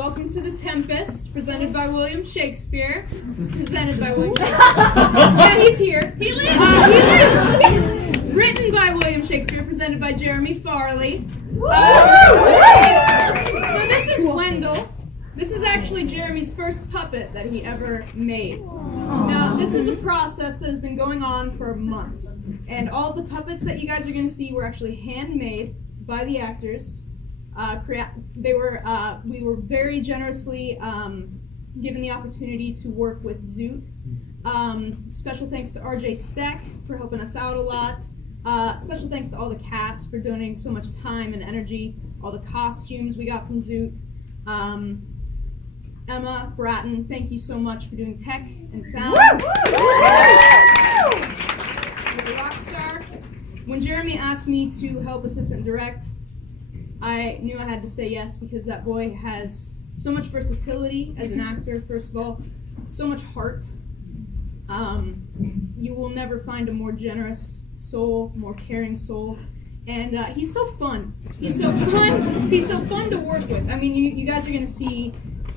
welcome to the Tempest, presented by William Shakespeare. Yeah, he's here. He lives! Written by William Shakespeare, presented by Jeremy Farley. So this is Wendell. This is actually Jeremy's first puppet that he ever made. Now, this is a process that has been going on for months. And all the puppets that you guys are going to see were actually handmade by the actors. We were very generously given the opportunity to work with Zoot. Special thanks to RJ Steck for helping us out a lot. Special thanks to all the cast for donating so much time and energy. All the costumes we got from Zoot. Emma, Bratton, thank you so much for doing tech and sound. The rock star. When Jeremy asked me to help assistant direct, I knew I had to say yes because that boy has so much versatility as an actor, first of all, so much heart. You will never find a more generous soul, more caring soul. And he's so fun. He's so fun. He's so fun to work with. I mean, you guys are going to see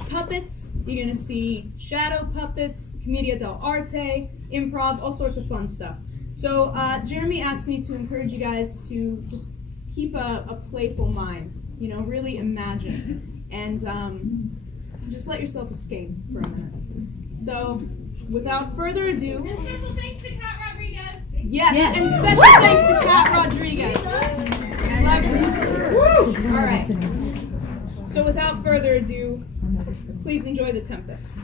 puppets. You're going to see shadow puppets, commedia dell'arte, improv, all sorts of fun stuff. So Jeremy asked me to encourage you guys to just keep a playful mind, really imagine, and just let yourself escape for a minute. So, without further ado... And special thanks to Kat Rodriquez. Yes, and special thanks to Kat Rodriquez. All right. So, without further ado, please enjoy the Tempest.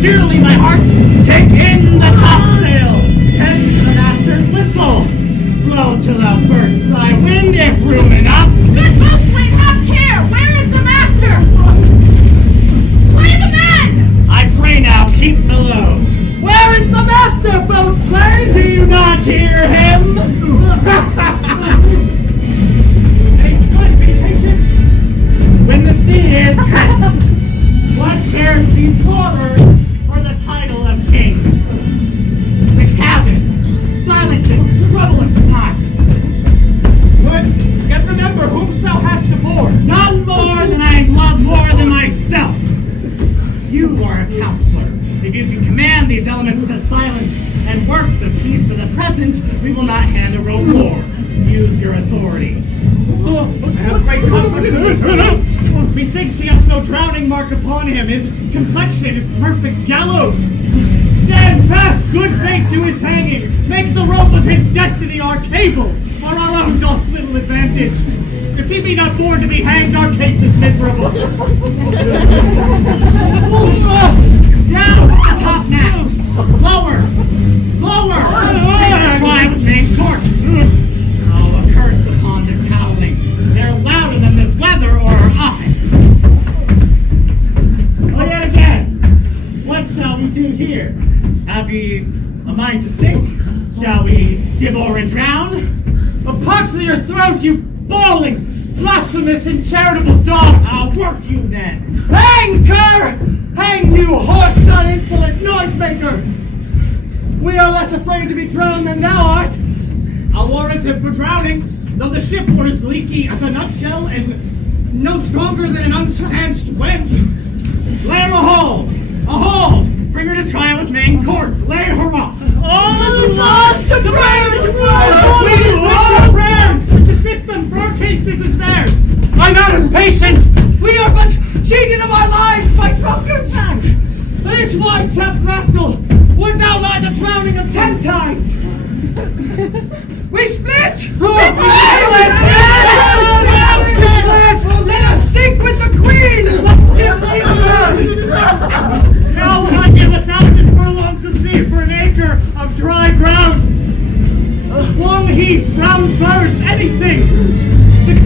Cheerily, my hearts, take in the topsail, tend to the master's whistle, blow till thou burst thy wind if room enough. Good boatswain, have care! Where is the master? Play the men! I pray now, keep below. Where is the master, boatswain? Do you not hear him? Be good, be patient. When the sea is hence, what cares he forward for the title of king? The cabin, silent and troublous not. But yet remember whom thou hast aboard. None more than I love more than myself. You are a counselor. If you can command these elements to silence and work the peace of the present, we will not hand a rope war. Use your authority. I have great confidence in this fellow. Methinks he has no drowning mark upon him. His complexion is perfect gallows. Stand fast, good fate to his hanging. Make the rope of his destiny our cable, for our own doth little advantage. If he be not born to be hanged, our case is miserable. Down at the topmast! Lower! Lower! Try with main course. Oh, a curse upon this howling. They're louder than this weather or our office. Oh, yet again. What shall we do here? Have we a mind to sink? Shall we give o'er and drown? A pox in your throat, you bawling, blasphemous and charitable dog! I'll work you then. Hang, cur! Hang, you horse-son, insolent noisemaker! We are less afraid to be drowned than thou art. I'll warrant him for drowning, though the shipboard is leaky as a nutshell and no stronger than an unstanched wedge. Lay her a hold! A hold! Bring her to try with main course. Lay her off. All is lost to prayers! Please, with your prayers! The system for our cases is theirs! I'm out of patience! We are but cheated of our lives by drunkards! This wine-tapped rascal would now lie the drowning of 10 times! We split! We split! Let us sink with the queen! Let's give now will I give 1,000 furlongs of sea for an acre of dry ground. Long heath, brown furs, anything. The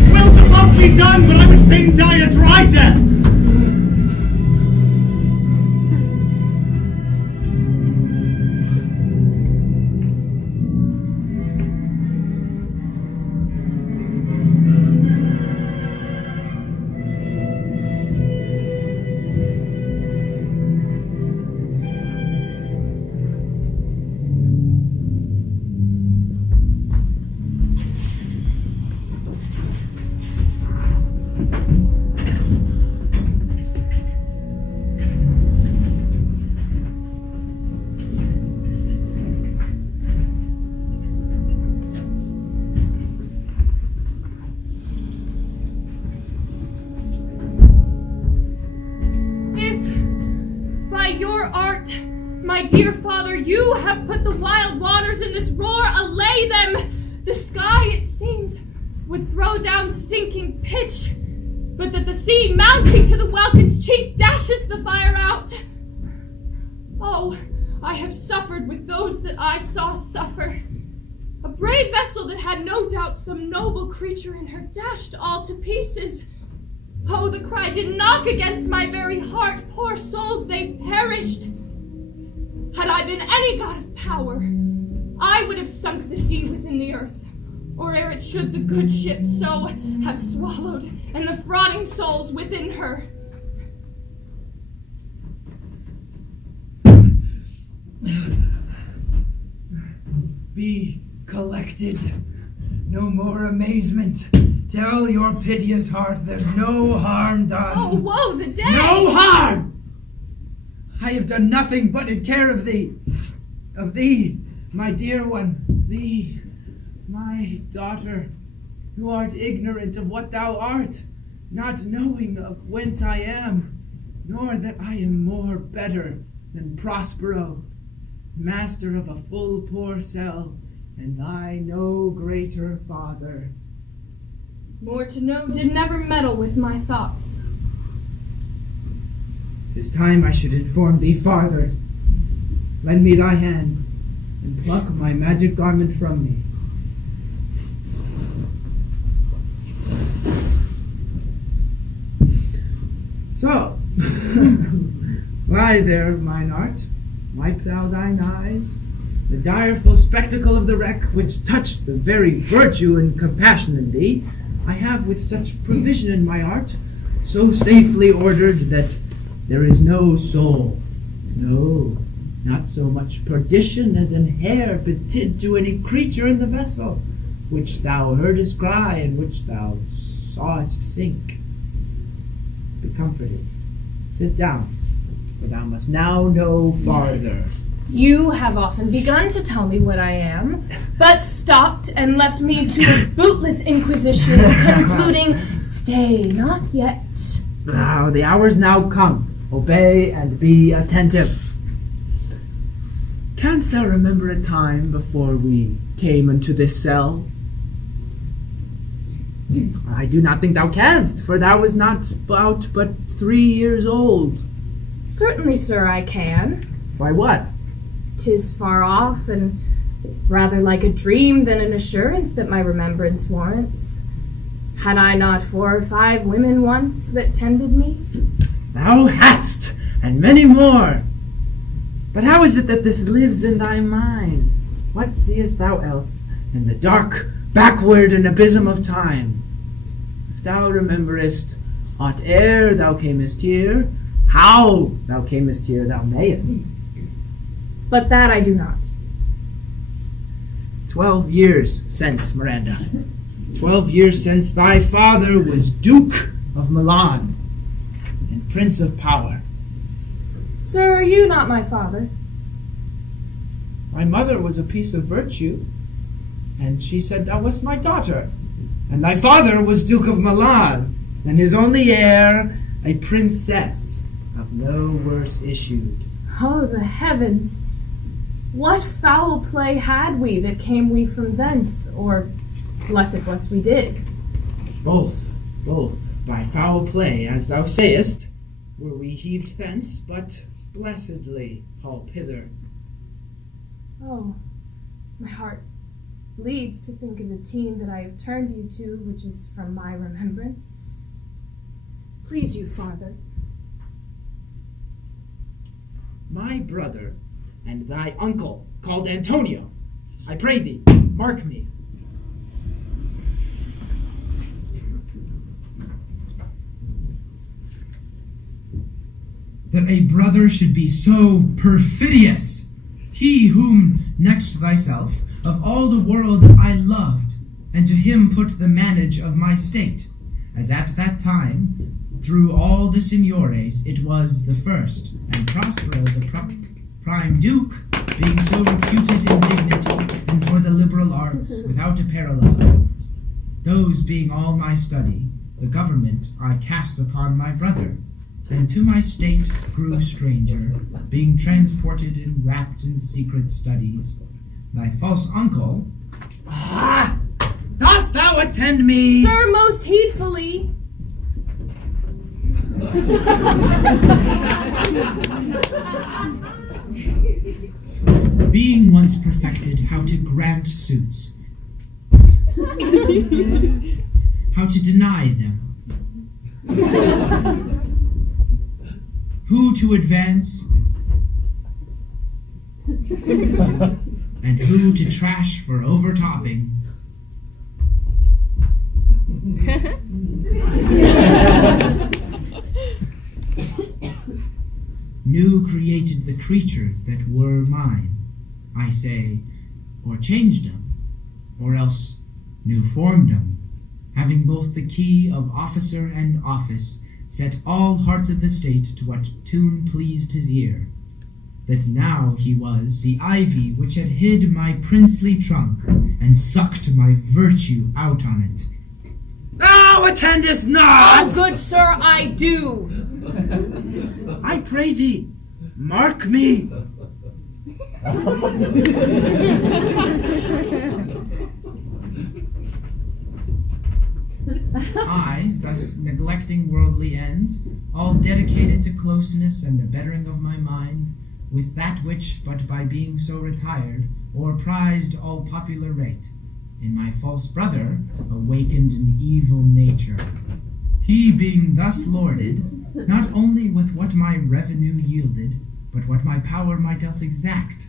My dear father, you have put the wild waters in this roar, allay them. The sky, it seems, would throw down stinking pitch, but that the sea, mounting to the welkin's cheek, dashes the fire out. Oh, I have suffered with those that I saw suffer. A brave vessel that had no doubt some noble creature in her dashed all to pieces. Oh, the cry did knock against my very heart. Poor souls, they perished. Had I been any god of power, I would have sunk the sea within the earth, or ere it should the good ship so have swallowed, and the frauding souls within her. Be collected. No more amazement. Tell your piteous heart there's no harm done. Oh, woe the day! No harm! I have done nothing but in care of thee, my dear one, thee, my daughter, who art ignorant of what thou art, not knowing of whence I am, nor that I am more better than Prospero, master of a full poor cell, and thy no greater father. More to know did never meddle with my thoughts. 'Tis time I should inform thee farther. Lend me thy hand, and pluck my magic garment from me. So, lie there, mine art, wipe thou thine eyes. The direful spectacle of the wreck, which touched the very virtue and compassion in thee, I have with such provision in my art, so safely ordered that there is no soul, no, not so much perdition as an hair betid to any creature in the vessel, which thou heardest cry and which thou sawest sink. Be comforted. Sit down, for thou must now know farther. You have often begun to tell me what I am, but stopped and left me to a bootless inquisition, concluding, stay, not yet. Now, the hour's now come. Obey and be attentive. Canst thou remember a time before we came into this cell? I do not think thou canst, for thou was not about but 3 years old. Certainly, sir, I can. Why, what? 'Tis far off, and rather like a dream than an assurance that my remembrance warrants. Had I not 4 or 5 women once that tended me? Thou hadst, and many more. But how is it that this lives in thy mind? What seest thou else in the dark, backward and abysm of time? If thou rememberest aught ere thou camest here, how thou camest here thou mayest. But that I do not. 12 years since, Miranda. 12 years since thy father was Duke of Milan and Prince of Power. Sir, are you not my father? My mother was a piece of virtue, and she said thou wast my daughter. And thy father was Duke of Milan, and his only heir a princess of no worse issued. Oh, the heavens! What foul play had we that came we from thence, or blessed was we did? Both, by foul play, as thou sayest, were we heaved thence, but blessedly hauled hither. Oh, my heart bleeds to think of the teen that I have turned you to, which is from my remembrance. Please you, father. My brother and thy uncle, called Antonio, I pray thee, mark me. That a brother should be so perfidious, he whom, next thyself, of all the world I loved, and to him put the manage of my state, as at that time, through all the signores, it was the first, and Prospero the prime duke, being so reputed indignant, and for the liberal arts, without a parallel. Those being all my study, the government I cast upon my brother, Then to my state grew stranger, being transported and wrapped in secret studies. Thy false uncle... Ah! Dost thou attend me? Sir, most heedfully. Being once perfected how to grant suits, how to deny them, who to advance, and who to trash for overtopping. New created the creatures that were mine, I say, or changed them, or else new formed them, having both the key of officer and office, set all hearts of the state to what tune pleased his ear, that now he was the ivy which had hid my princely trunk, and sucked my virtue out on it. Thou attendest not! Oh, good sir, I do. I pray thee, mark me. I, thus neglecting worldly ends, all dedicated to closeness and the bettering of my mind, with that which, but by being so retired, or prized all popular rate, in my false brother awakened an evil nature. He being thus lorded, not only with what my revenue yielded, but what my power might else exact,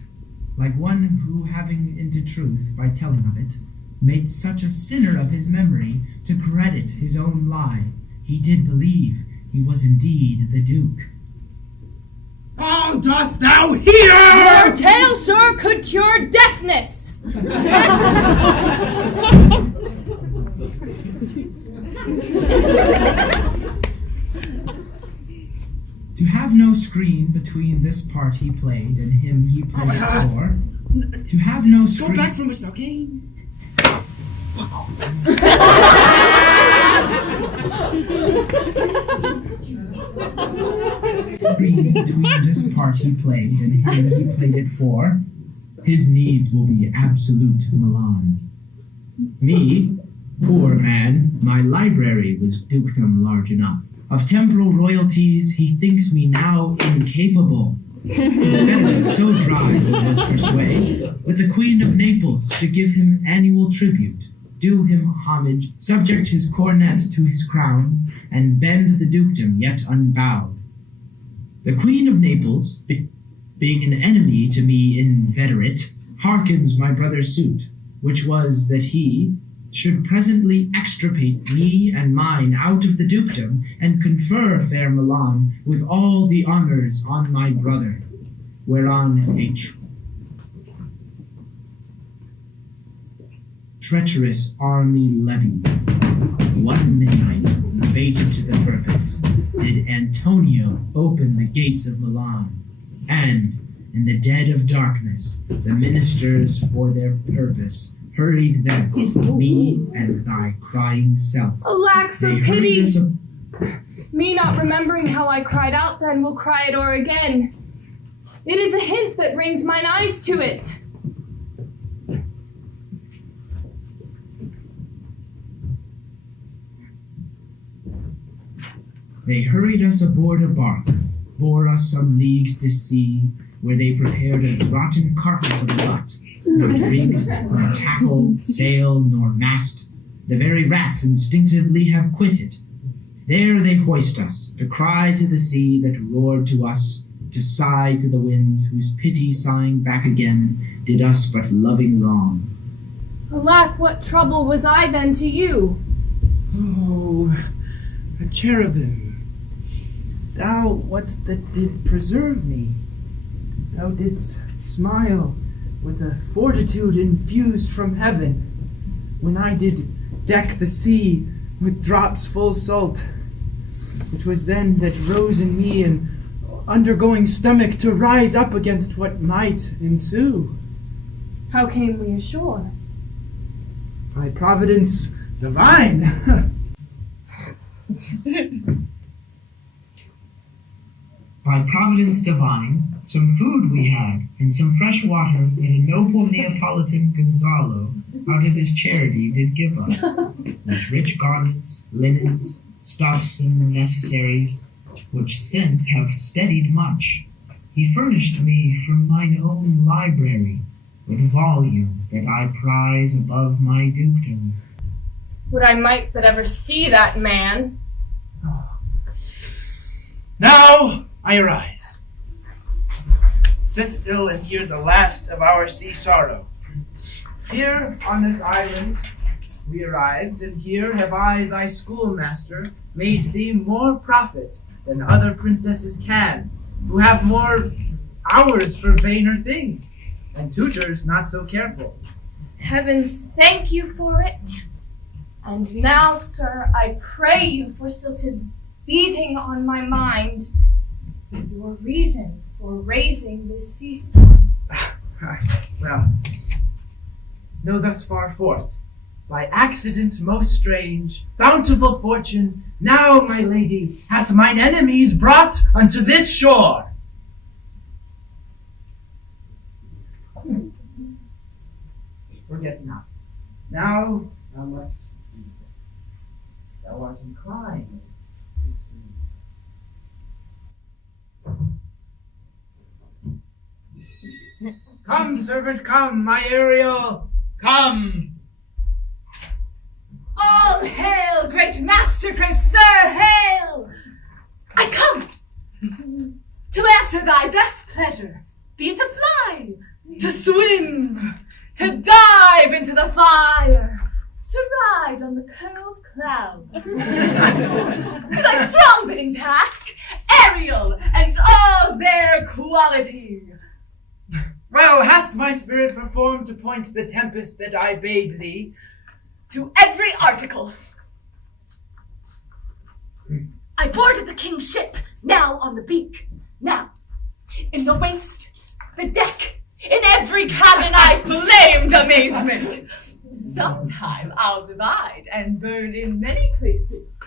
like one who, having into truth, by telling of it, made such a sinner of his memory to credit his own lie, he did believe he was indeed the Duke. Oh, dost thou hear? Your tale, sir, could cure deafness. To have no screen between this part he played and him he played it for, to have no screen... Go back from us now, Kane. Screen between this part he played and him he played it for, his needs will be absolute Milan. Me, poor man, my library was dukedom large enough. Of temporal royalties he thinks me now incapable. Ferdinand so dry he was for sway, with the Queen of Naples to give him annual tribute, do him homage, subject his coronet to his crown, and bend the dukedom yet unbowed. The Queen of Naples, being an enemy to me inveterate, hearkens my brother's suit, which was that he should presently extirpate me and mine out of the dukedom, and confer fair Milan with all the honors on my brother, whereon a treacherous army levied. One midnight, fated to the purpose, did Antonio open the gates of Milan, and, in the dead of darkness, the ministers for their purpose hurried thence, me and thy crying self. Alack, for They pity! hurried us Me not remembering how I cried out then will cry it o'er again. It is a hint that brings mine eyes to it. They hurried us aboard a bark, bore us some leagues to sea, where they prepared a rotten carcass of a butt, not rigged, nor tackle, sail, nor mast. The very rats instinctively have quitted. There they hoist us, to cry to the sea that roared to us, to sigh to the winds, whose pity sighing back again did us but loving wrong. Alack, what trouble was I then to you? Oh, a cherubim. Thou what's that did preserve me. Thou didst smile with a fortitude infused from heaven, when I did deck the sea with drops full salt, which was then that rose in me an undergoing stomach to rise up against what might ensue. How came we ashore? By providence divine. By providence divine, some food we had, and some fresh water that a noble Neapolitan Gonzalo out of his charity did give us, with rich garments, linens, stuffs, and necessaries, which since have steadied much. He furnished me from mine own library, with volumes that I prize above my dukedom. Would I might but ever see that man. Now I arise. Sit still and hear the last of our sea sorrow. Here on this island we arrived, and here have I, thy schoolmaster, made thee more profit than other princesses can, who have more hours for vainer things, and tutors not so careful. Heavens, thank you for it. And now, sir, I pray you, for still 'tis beating on my mind, your reason for raising this sea storm. Well, know thus far forth, by accident most strange, bountiful fortune, now, my lady, hath mine enemies brought unto this shore. Forget not. Now thou must sleep. Thou art inclined to sleep. Come, servant, come, my Ariel, come. All hail, great master, great sir, hail! I come to answer thy best pleasure, be it to fly, to swim, to dive into the fire, to ride on the curled clouds. To thy strong bidding task, Ariel and all their quality. Well, hast my spirit performed to point the tempest that I bade thee? To every article. I boarded the king's ship, now on the beak, now in the waist, the deck, in every cabin I flamed amazement. Sometime I'll divide and burn in many places.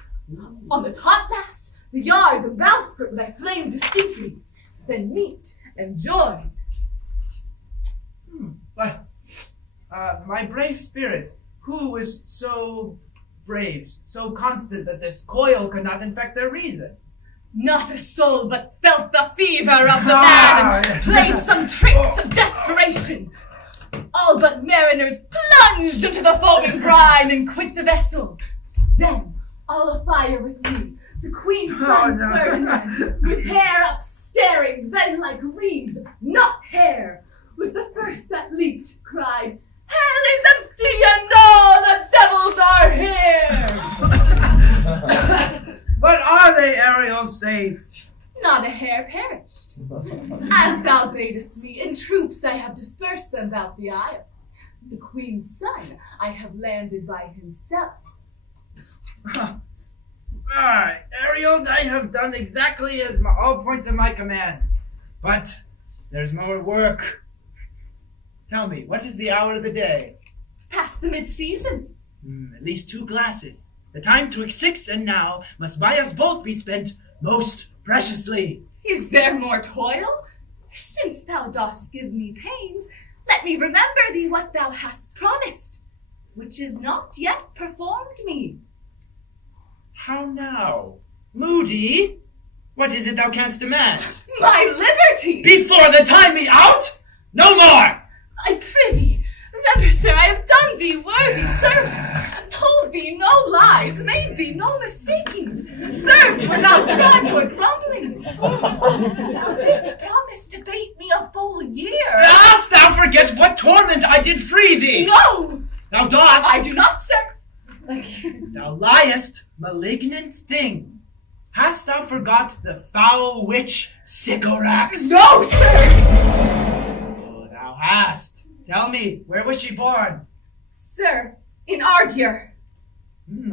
On the topmast, the yards and bowsprit will I flame distinctly, then meet and join. But, my brave spirit, who is so brave, so constant that this coil could not infect their reason? Not a soul but felt the fever of the man and played some tricks of desperation. All but mariners plunged into the foaming brine and quit the vessel. Then, all afire with me, the queen's son Ferdinand, with hair up staring, then like reeds, not hair, was the first that leaped, cried, "Hell is empty and all the devils are here!" But are they, Ariel, safe? Not a hair perished. As thou badest me, in troops I have dispersed them about the isle. The queen's son I have landed by himself. Ariel, I have done exactly as all points of my command. But there's more work. Tell me, what is the hour of the day? Past the mid-season. At least 2 glasses. The time 'twixt 6 and now must by us both be spent most preciously. Is there more toil? Since thou dost give me pains, let me remember thee what thou hast promised, which is not yet performed me. How now? Moody? What is it thou canst demand? My liberty! Before the time be out? No more! I prithee, remember, sir, I have done thee worthy service, told thee no lies, made thee no mistakings, served without grudge or grumblings. Thou didst promise to bait me a full year. Dost thou forget what torment I did free thee? No! Thou dost? I do not, sir. Thou liest, malignant thing. Hast thou forgot the foul witch Sycorax? No, sir! Oh, thou hast. Tell me, where was she born? Sir, in Argyre.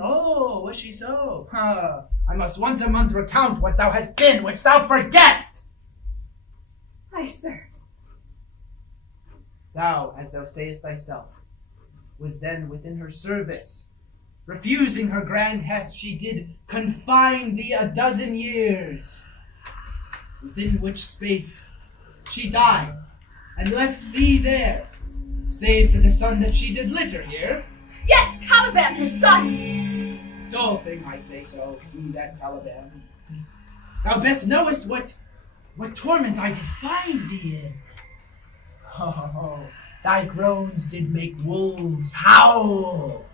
Oh, was she so? I must once a month recount what thou hast been, which thou forgetst. Aye, sir. Thou, as thou sayest thyself, was then within her service. Refusing her grand hest, she did confine thee a dozen years. within which space she died, and left thee there, save for the son that she did litter here. Yes, Caliban, her son. Dull thing, I say so, he that Caliban. Thou best knowest what torment I did find thee in. Oh, thy groans did make wolves howl.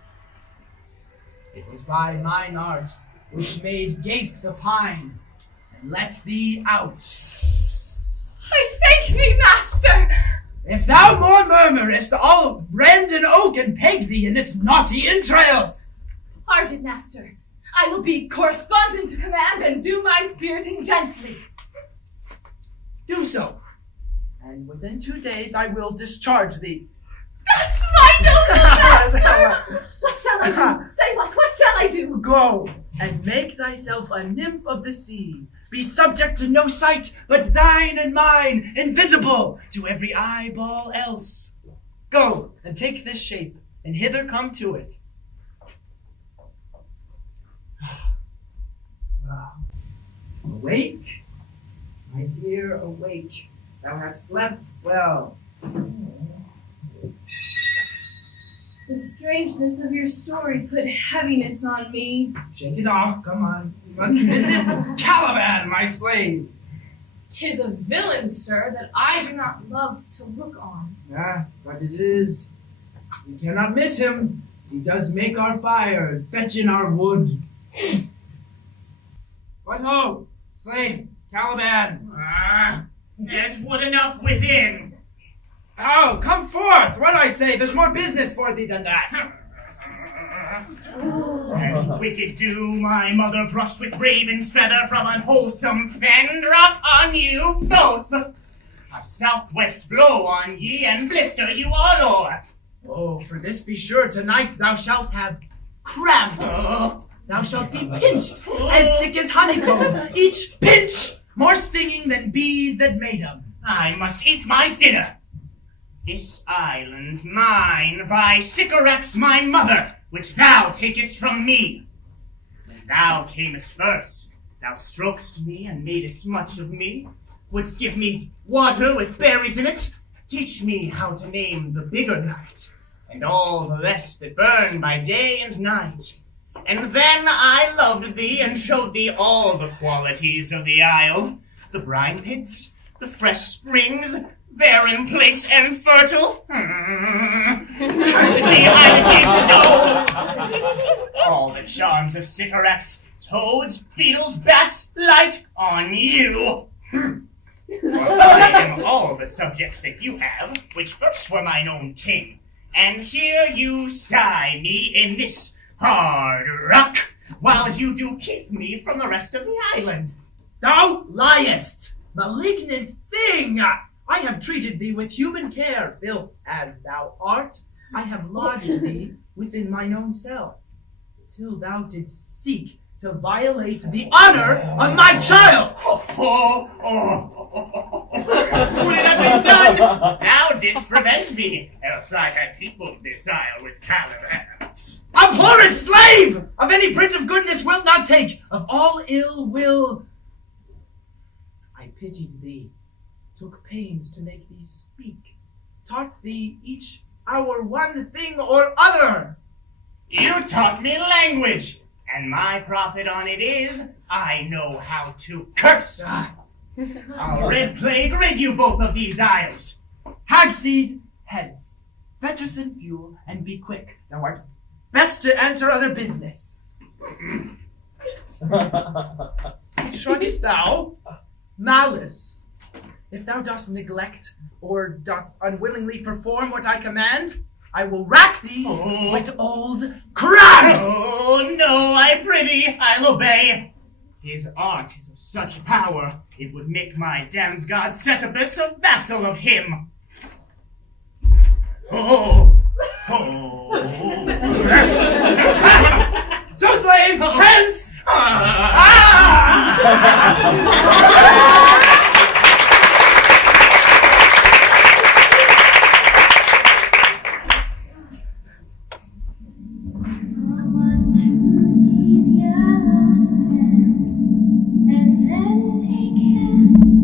It was by mine art which made gape the pine, and let thee out. I thank thee, master. If thou more murmurest, I'll rend an oak and peg thee in its knotty entrails. Pardon, master. I will be correspondent to command and do my spiriting gently. Do so, and within 2 days I will discharge thee. That's my noble master! What shall I do? Say what? What shall I do? Go, and make thyself a nymph of the sea. Be subject to no sight but thine and mine, invisible to every eyeball else. Go, and take this shape, and hither come to it. Awake, my dear, awake. Thou hast slept well. The strangeness of your story put heaviness on me. Shake it off, come on. You must visit Caliban, my slave. 'Tis a villain, sir, that I do not love to look on. Ah, but it is. We cannot miss him. He does make our fire and fetch in our wood. What ho, slave, Caliban. There's wood enough within. Oh, come forth! What I say, there's more business for thee than that. As wicked do my mother brushed with raven's feather from unwholesome fen drop on you both. A southwest blow on ye and blister you all o'er. Oh, for this be sure, tonight thou shalt have cramps. Thou shalt be pinched as thick as honeycomb, each pinch more stinging than bees that made 'em. I must eat my dinner. This island's mine by Sycorax my mother, which thou takest from me. When thou camest first, thou strokest me and madest much of me, wouldst give me water with berries in it, teach me how to name the bigger light, and all the rest that burn by day and night. And then I loved thee and showed thee all the qualities of the isle, the brine pits, the fresh springs, barren place and fertile. Cursedly I became so. All the charms of Sycorax, toads, beetles, bats, light on you. I am all the subjects that you have, which first were mine own king. And here you sty me in this hard rock, while you do keep me from the rest of the island. Thou liest, malignant thing! I have treated thee with human care, filth as thou art. I have lodged thee within mine own cell, till thou didst seek to violate the honor of my child. Would it have been done? Thou didst prevent me, else I had peopled this isle with Calibans. Abhorrent slave! Of any prince of goodness wilt not take, of all ill will. I pitied thee, took pains to make thee speak, taught thee each hour one thing or other. You taught me language, and my profit on it is, I know how to curse. I'll red plague rid you both of these isles. Hagseed, hence, fetch us in fuel, and be quick. Thou art best to answer other business. Shruggest thou? Malice. If thou dost neglect, or doth unwillingly perform what I command, I will rack thee with old cramps! Oh, no, I prithee, I'll obey. His art is of such power, it would make my damned god Setebus a vassal of him. Oh. So, slave, hence! And then take hands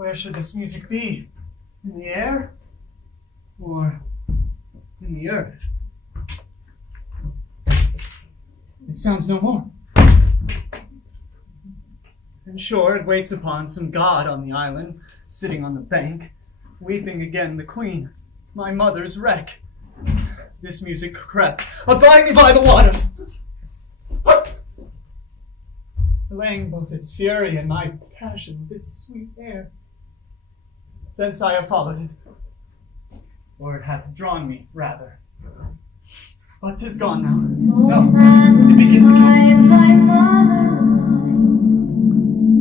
Where should this music be? In the air? Or in the earth? It sounds no more. And sure, it waits upon some god on the island, sitting on the bank, weeping again the queen, my mother's wreck. This music crept, abide me by the waters, allaying both its fury and my passion with its sweet air. Thence I have followed it, or it hath drawn me, rather. But 'tis gone now. No, it begins again. My mother lies,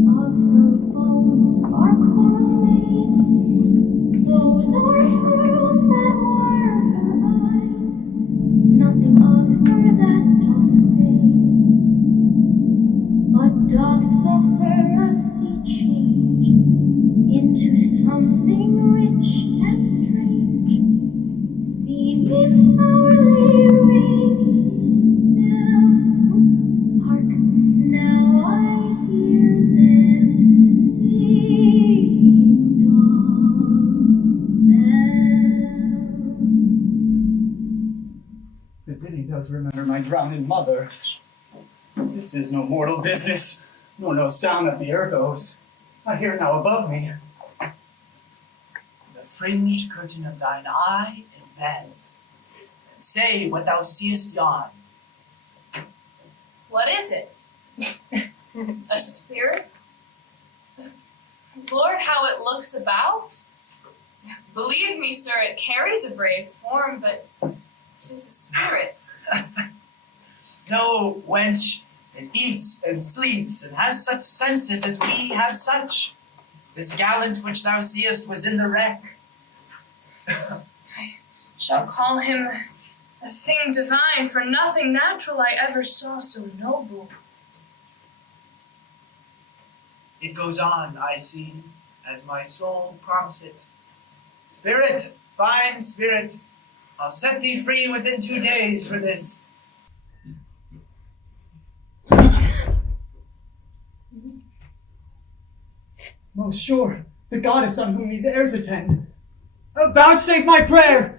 of her bones are coral made. Those are pearls that were her eyes, nothing of her that doth fade, but doth suffer a sea change into something rich and strange. Sea nymphs hourly raise now, hark, now I hear them ding dong bell. The ditty does remember my drowned mother. This is no mortal business, nor no sound that the earth owes. I hear it now above me. The fringed curtain of thine eye advance, and say what thou seest yon. What is it? A spirit? Lord, how it looks about. Believe me, sir, it carries a brave form, but 'tis a spirit. No, wench, it eats and sleeps, and has such senses as we have such. This gallant which thou seest was in the wreck. Shall call him a thing divine, for nothing natural I ever saw so noble. It goes on, I see, as my soul prompts it. Spirit, fine spirit, I'll set thee free within 2 days for this. Most sure, the goddess on whom these airs attend. Vouchsafe my prayer!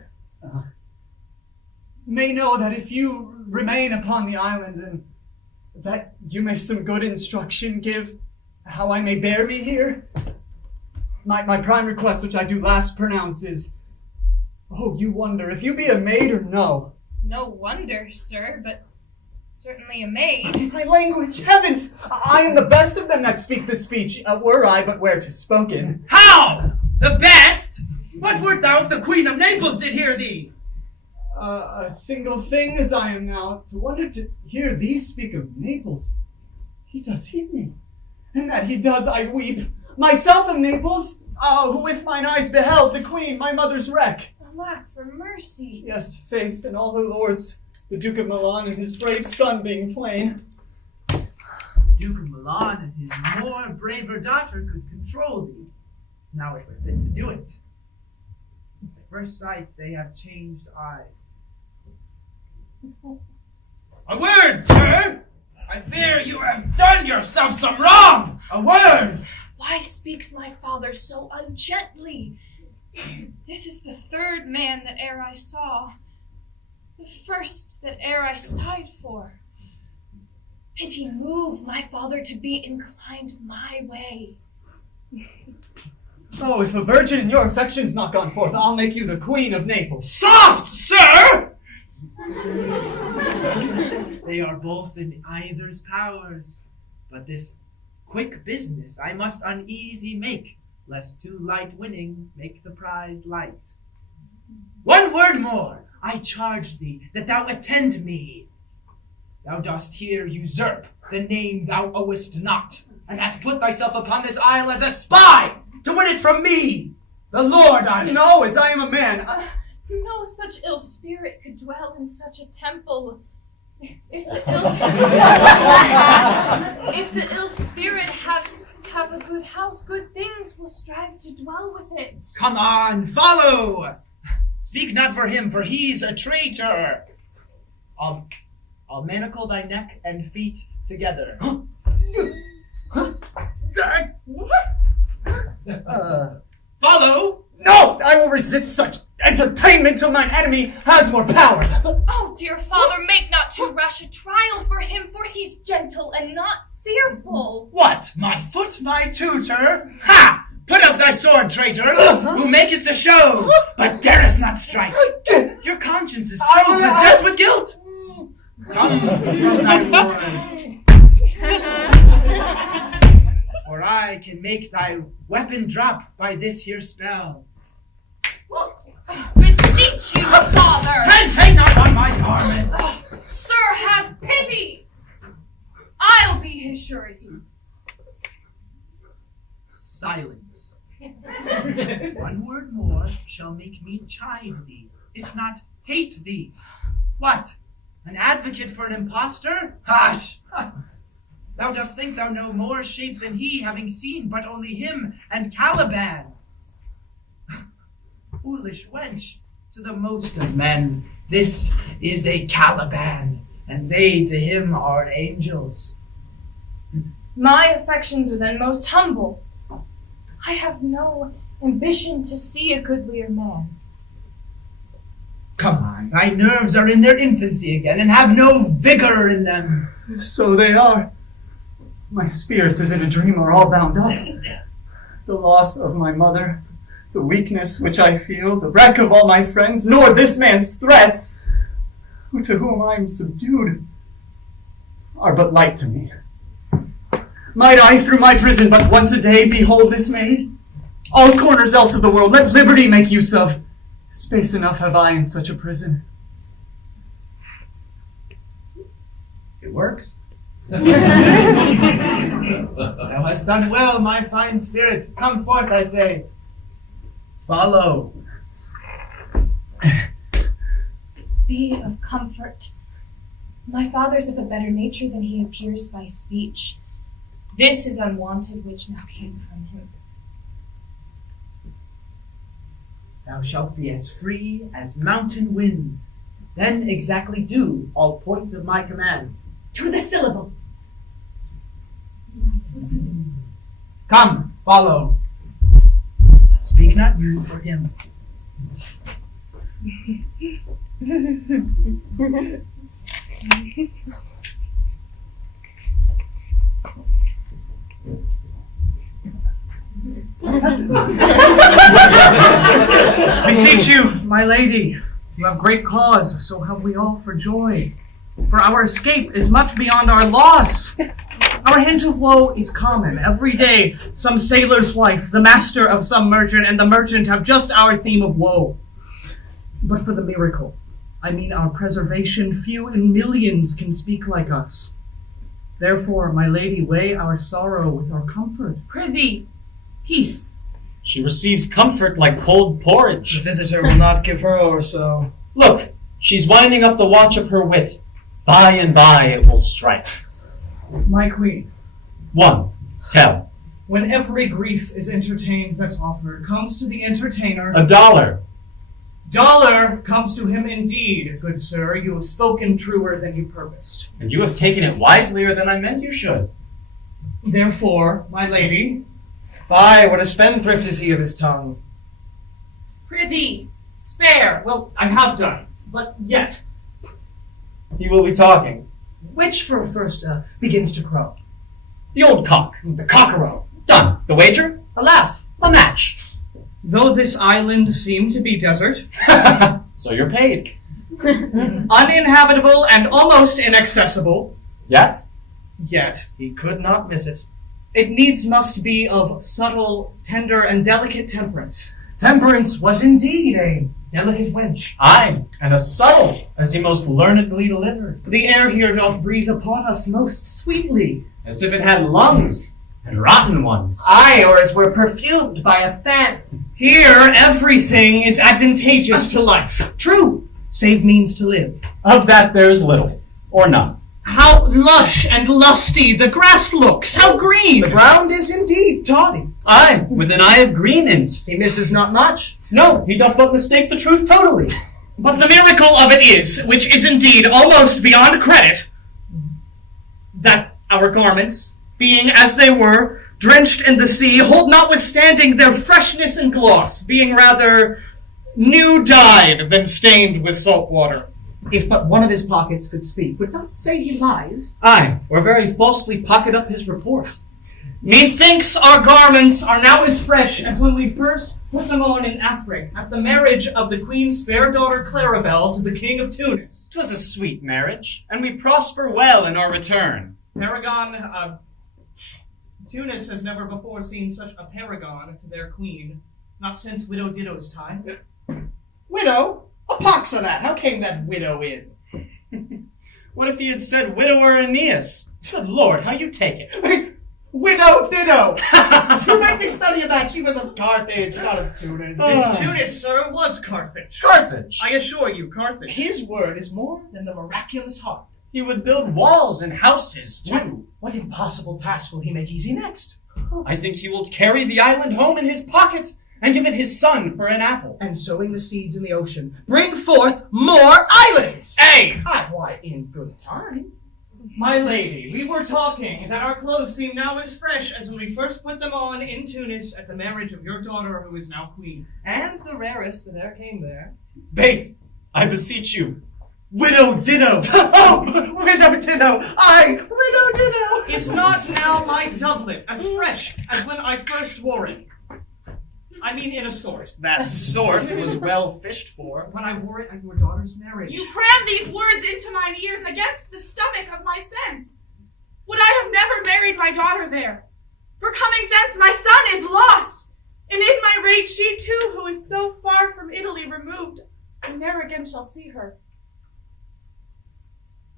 May know that if you remain upon the island, and that you may some good instruction give how I may bear me here. My prime request, which I do last pronounce, is, oh, you wonder if you be a maid or no. No wonder, sir, but certainly a maid. My language, heavens! I am the best of them that speak this speech, were I but where 'tis spoken. How? The best? What wert thou if the Queen of Naples did hear thee? A single thing as I am now, to wonder to hear thee speak of Naples. He does hear me, and that he does I weep. Myself of Naples, who with mine eyes beheld the Queen, my mother's wreck. Alack for mercy. Yes, faith, and all her lords, the Duke of Milan and his brave son being twain. The Duke of Milan and his more braver daughter could control thee. Now it were fit to do it. At first sight they have changed eyes. A word, sir! I fear you have done yourself some wrong! A word! Why speaks my father so ungently? This is the third man that e'er I saw, the first that e'er I sighed for. Pity move my father to be inclined my way. Oh, if a virgin in your affections not gone forth, I'll make you the Queen of Naples. Soft, sir! They are both in either's powers, but this quick business I must uneasy make, lest too light winning make the prize light. One word more, I charge thee that thou attend me. Thou dost here usurp the name thou owest not, and hast put thyself upon this isle as a spy to win it from me, the Lord on it. No, as I am a man. No such ill spirit could dwell in such a temple. If the ill spirit have a good house, good things will strive to dwell with it. Come on, follow! Speak not for him, for he's a traitor. I'll manacle thy neck and feet together. Follow! No! I will resist such entertainment till mine enemy has more power. Oh, dear father, make not too rash a trial for him, for he's gentle and not fearful. What? My foot, my tutor? Ha! Put up thy sword, traitor, who makest a show, but darest not strike. Your conscience is so possessed with guilt. Come from thy ward. For I can make thy weapon drop by this here spell. Beseech you, father! And take not on my garments! Sir, have pity! I'll be his surety. Silence. One word more shall make me chide thee, if not hate thee. What? An advocate for an impostor? Hush! Thou dost think thou know more shape than he, having seen but only him and Caliban. Foolish wench, to the most of men, this is a Caliban, and they to him are angels. My affections are then most humble. I have no ambition to see a goodlier man. Come on, thy nerves are in their infancy again, and have no vigor in them. So they are. My spirits as in a dream are all bound up. The loss of my mother, the weakness which I feel, the wreck of all my friends, nor this man's threats, to whom I am subdued, are but light to me. Might I through my prison but once a day behold this maid? All corners else of the world let liberty make use of. Space enough have I in such a prison. It works. Thou hast done well, my fine spirit. Come forth, I say. Follow. Be of comfort. My father's of a better nature than he appears by speech. This is unwanted which now came from him. Thou shalt be as free as mountain winds. Then exactly do all points of my command. To the syllable. Come, follow. Speak not you for him. Beseech you, my lady, you have great cause, so have we all for joy. For our escape is much beyond our loss. Our hint of woe is common. Every day, some sailor's wife, the master of some merchant, and the merchant have just our theme of woe. But for the miracle, I mean our preservation, few in millions can speak like us. Therefore, my lady, weigh our sorrow with our comfort. Prithee, peace. She receives comfort like cold porridge. The visitor will not give her over so. Look, she's winding up the watch of her wit. By and by it will strike. My queen, 1. Tell. when every grief is entertained that's offered, comes to the entertainer $1. Dollar comes to him indeed, good sir. You have spoken truer than you purposed. And you have taken it wiselier than I meant you should. Therefore, my lady, Fie, what a spendthrift is he of his tongue. Prithee, spare. well, I have done, but yet. He will be talking. Which for first begins to crow? The old cock. The cockerel. Done. The wager? A laugh. A match. Though this island seem to be desert, So you're paid. uninhabitable and almost inaccessible, Yes? yet He could not miss it. it needs must be of subtle, tender, and delicate temperance. Temperance was indeed a delicate wench. Aye, and as subtle as he most learnedly delivered. The air here doth breathe upon us most sweetly. As if it had lungs, and rotten ones. Aye, or as were perfumed by a fan. Here, everything is advantageous to life. True, save means to live. Of that there's little, or none. How lush and lusty the grass looks! How green! The ground is indeed tawny. Aye, with an eye of green in't. He misses not much. No, he doth but mistake the truth totally. But the miracle of it is, which is indeed almost beyond credit, that our garments, being as they were, drenched in the sea, hold notwithstanding their freshness and gloss, being rather new-dyed than stained with salt water. If but one of his pockets could speak, would not say he lies. Aye, or very falsely pocket up his report. Methinks our garments are now as fresh as when we first put them on in Africa at the marriage of the Queen's fair daughter Clarabelle to the King of Tunis. 'Twas a sweet marriage, and we prosper well in our return. Paragon, Tunis has never before seen such a paragon to their queen, not since Widow Ditto's time. Widow? A pox of that! How came that widow in? What if he had said widower Aeneas? Good Lord, how you take it? Widow Ditto! You make me study that. She was of Carthage, not of Tunis. This Tunis, sir, was Carthage. Carthage! I assure you, Carthage. His word is more than the miraculous harp. He would build walls and houses, too. What impossible task will he make easy next? I think he will carry the island home in his pocket and give it his son for an apple. And sowing the seeds in the ocean, bring forth more islands! Hey! Why, in good time. My lady, we were talking that our clothes seem now as fresh as when we first put them on in Tunis at the marriage of your daughter who is now queen. And the rarest that e'er came there. Bait, I beseech you. Widow Ditto! Oh, Widow Ditto! Aye, Widow Ditto! Is not now my doublet as fresh as when I first wore it? I mean, in a sort. That sort was well fished for. When I wore it at your daughter's marriage. You cram these words into mine ears against the stomach of my sense. Would I have never married my daughter there? For coming thence my son is lost, and in my rage she too, who is so far from Italy removed, I never again shall see her.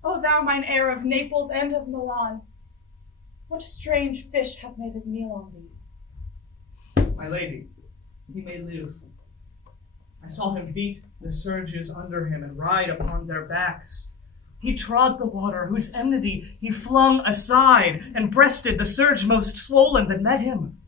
O thou mine heir of Naples and of Milan, what strange fish hath made his meal on thee? My lady, he may live. I saw him beat the surges under him and ride upon their backs. He trod the water, whose enmity he flung aside, and breasted the surge most swollen that met him.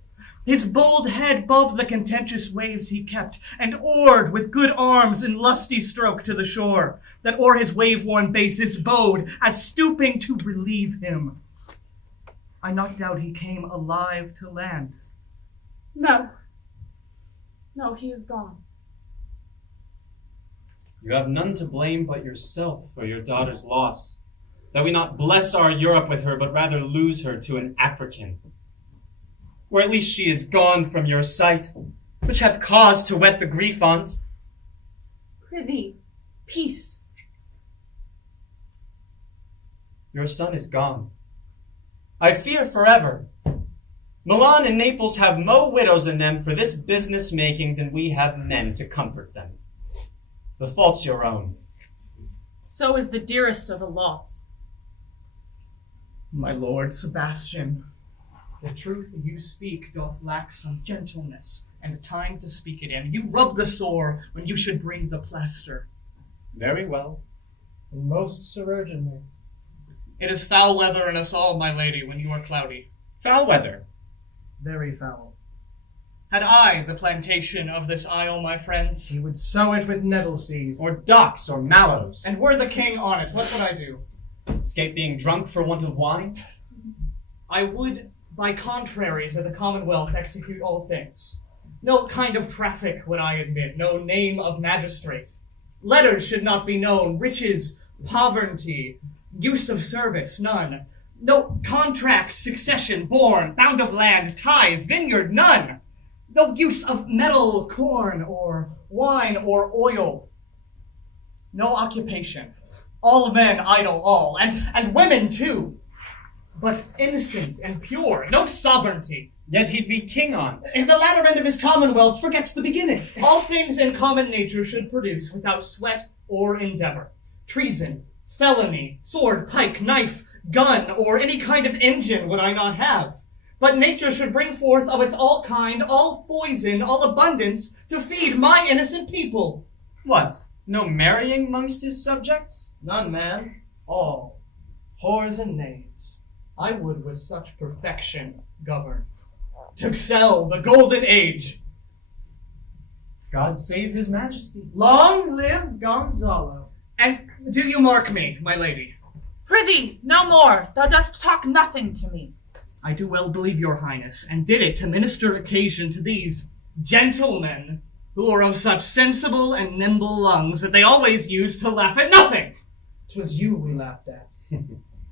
His bold head 'bove the contentious waves he kept, and oared with good arms in lusty stroke to the shore, that o'er his wave-worn basis bowed, as stooping to relieve him. I not doubt he came alive to land. No, he is gone. You have none to blame but yourself for your daughter's loss, that we not bless our Europe with her, but rather lose her to an African. Or at least she is gone from your sight, which hath cause to whet the grief on't. Prithee, peace. Your son is gone. I fear forever. Milan and Naples have mo widows in them for this business making than we have men to comfort them. The fault's your own. So is the dearest of a loss. My lord Sebastian, the truth you speak doth lack some gentleness and time to speak it in. You rub the sore when you should bring the plaster. Very well. Most sururgently. It is foul weather in us all, my lady, when you are cloudy. Foul weather. Very foul. Had I the plantation of this isle, my friends, He would sow it with nettle seed. Or docks or mallows. and were the king on it, what would I do? Escape being drunk for want of wine? I would, by contraries of the Commonwealth, execute all things. No kind of traffic would I admit, no name of magistrate. Letters should not be known, riches, poverty, use of service, none. No contract, succession, born, bound of land, tithe, vineyard, none. No use of metal, corn, or wine, or oil. No occupation. All men idle, all, and women too. But innocent and pure, no sovereignty. Yet he'd be king on't. In the latter end of his commonwealth forgets the beginning. All things in common nature should produce without sweat or endeavor. Treason, felony, sword, pike, knife, gun, or any kind of engine would I not have. But nature should bring forth of its all kind, all poison, all abundance, to feed my innocent people. What? No marrying amongst his subjects? None, man. All whores and knaves. I would with such perfection govern, to excel the golden age. God save his majesty. Long live Gonzalo. And do you mark me, my lady? Prithee, no more. Thou dost talk nothing to me. I do well believe, your highness, and did it to minister occasion to these gentlemen who are of such sensible and nimble lungs that they always use to laugh at nothing. 'Twas you we laughed at.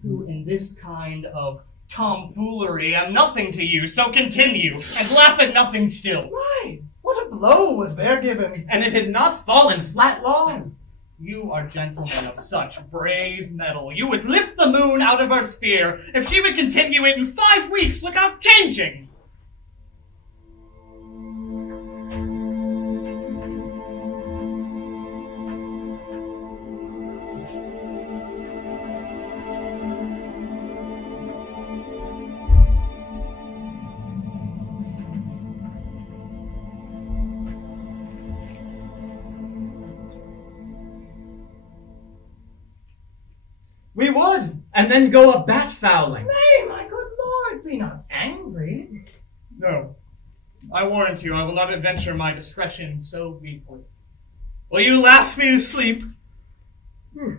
Who in this kind of tomfoolery am nothing to you, so continue, and laugh at nothing still. Why? What a blow was there given! And it had not fallen flat long. You are gentlemen of such brave mettle. You would lift the moon out of her sphere if she would continue it in 5 weeks without changing. We would, and then go a bat fowling. Nay, my good lord, be not angry. No, I warrant you, I will not adventure my discretion so weakly. Will you laugh me to sleep? I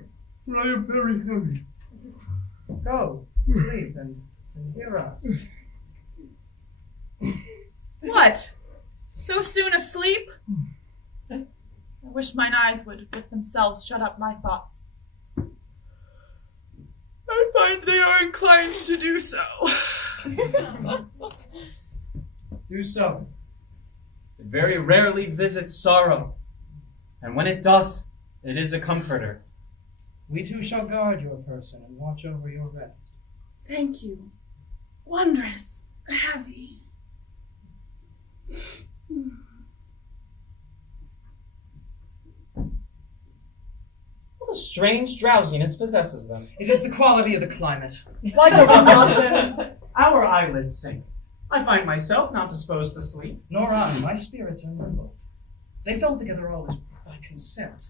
am very heavy. Go, sleep, and hear us. What? So soon asleep? I wish mine eyes would with themselves shut up my thoughts. I find they are inclined to do so. Do so. It very rarely visits sorrow, and when it doth, it is a comforter. We too shall guard your person and watch over your rest. Thank you. Wondrous heavy. What a strange drowsiness possesses them. It is the quality of the climate. Why do not then our eyelids sink? I find myself not disposed to sleep. Nor I. My spirits are nimble. They fell together always by consent.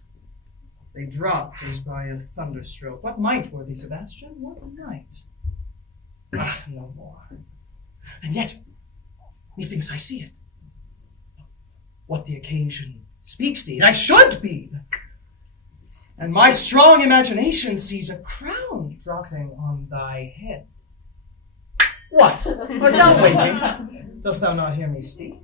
They dropped as by a thunderstroke. What might, worthy Sebastian? What might? Ah, no more. And yet, methinks I see it. What the occasion speaks thee, I should be. And my strong imagination sees a crown dropping on thy head. What? Art thou waking? Dost thou not hear me speak?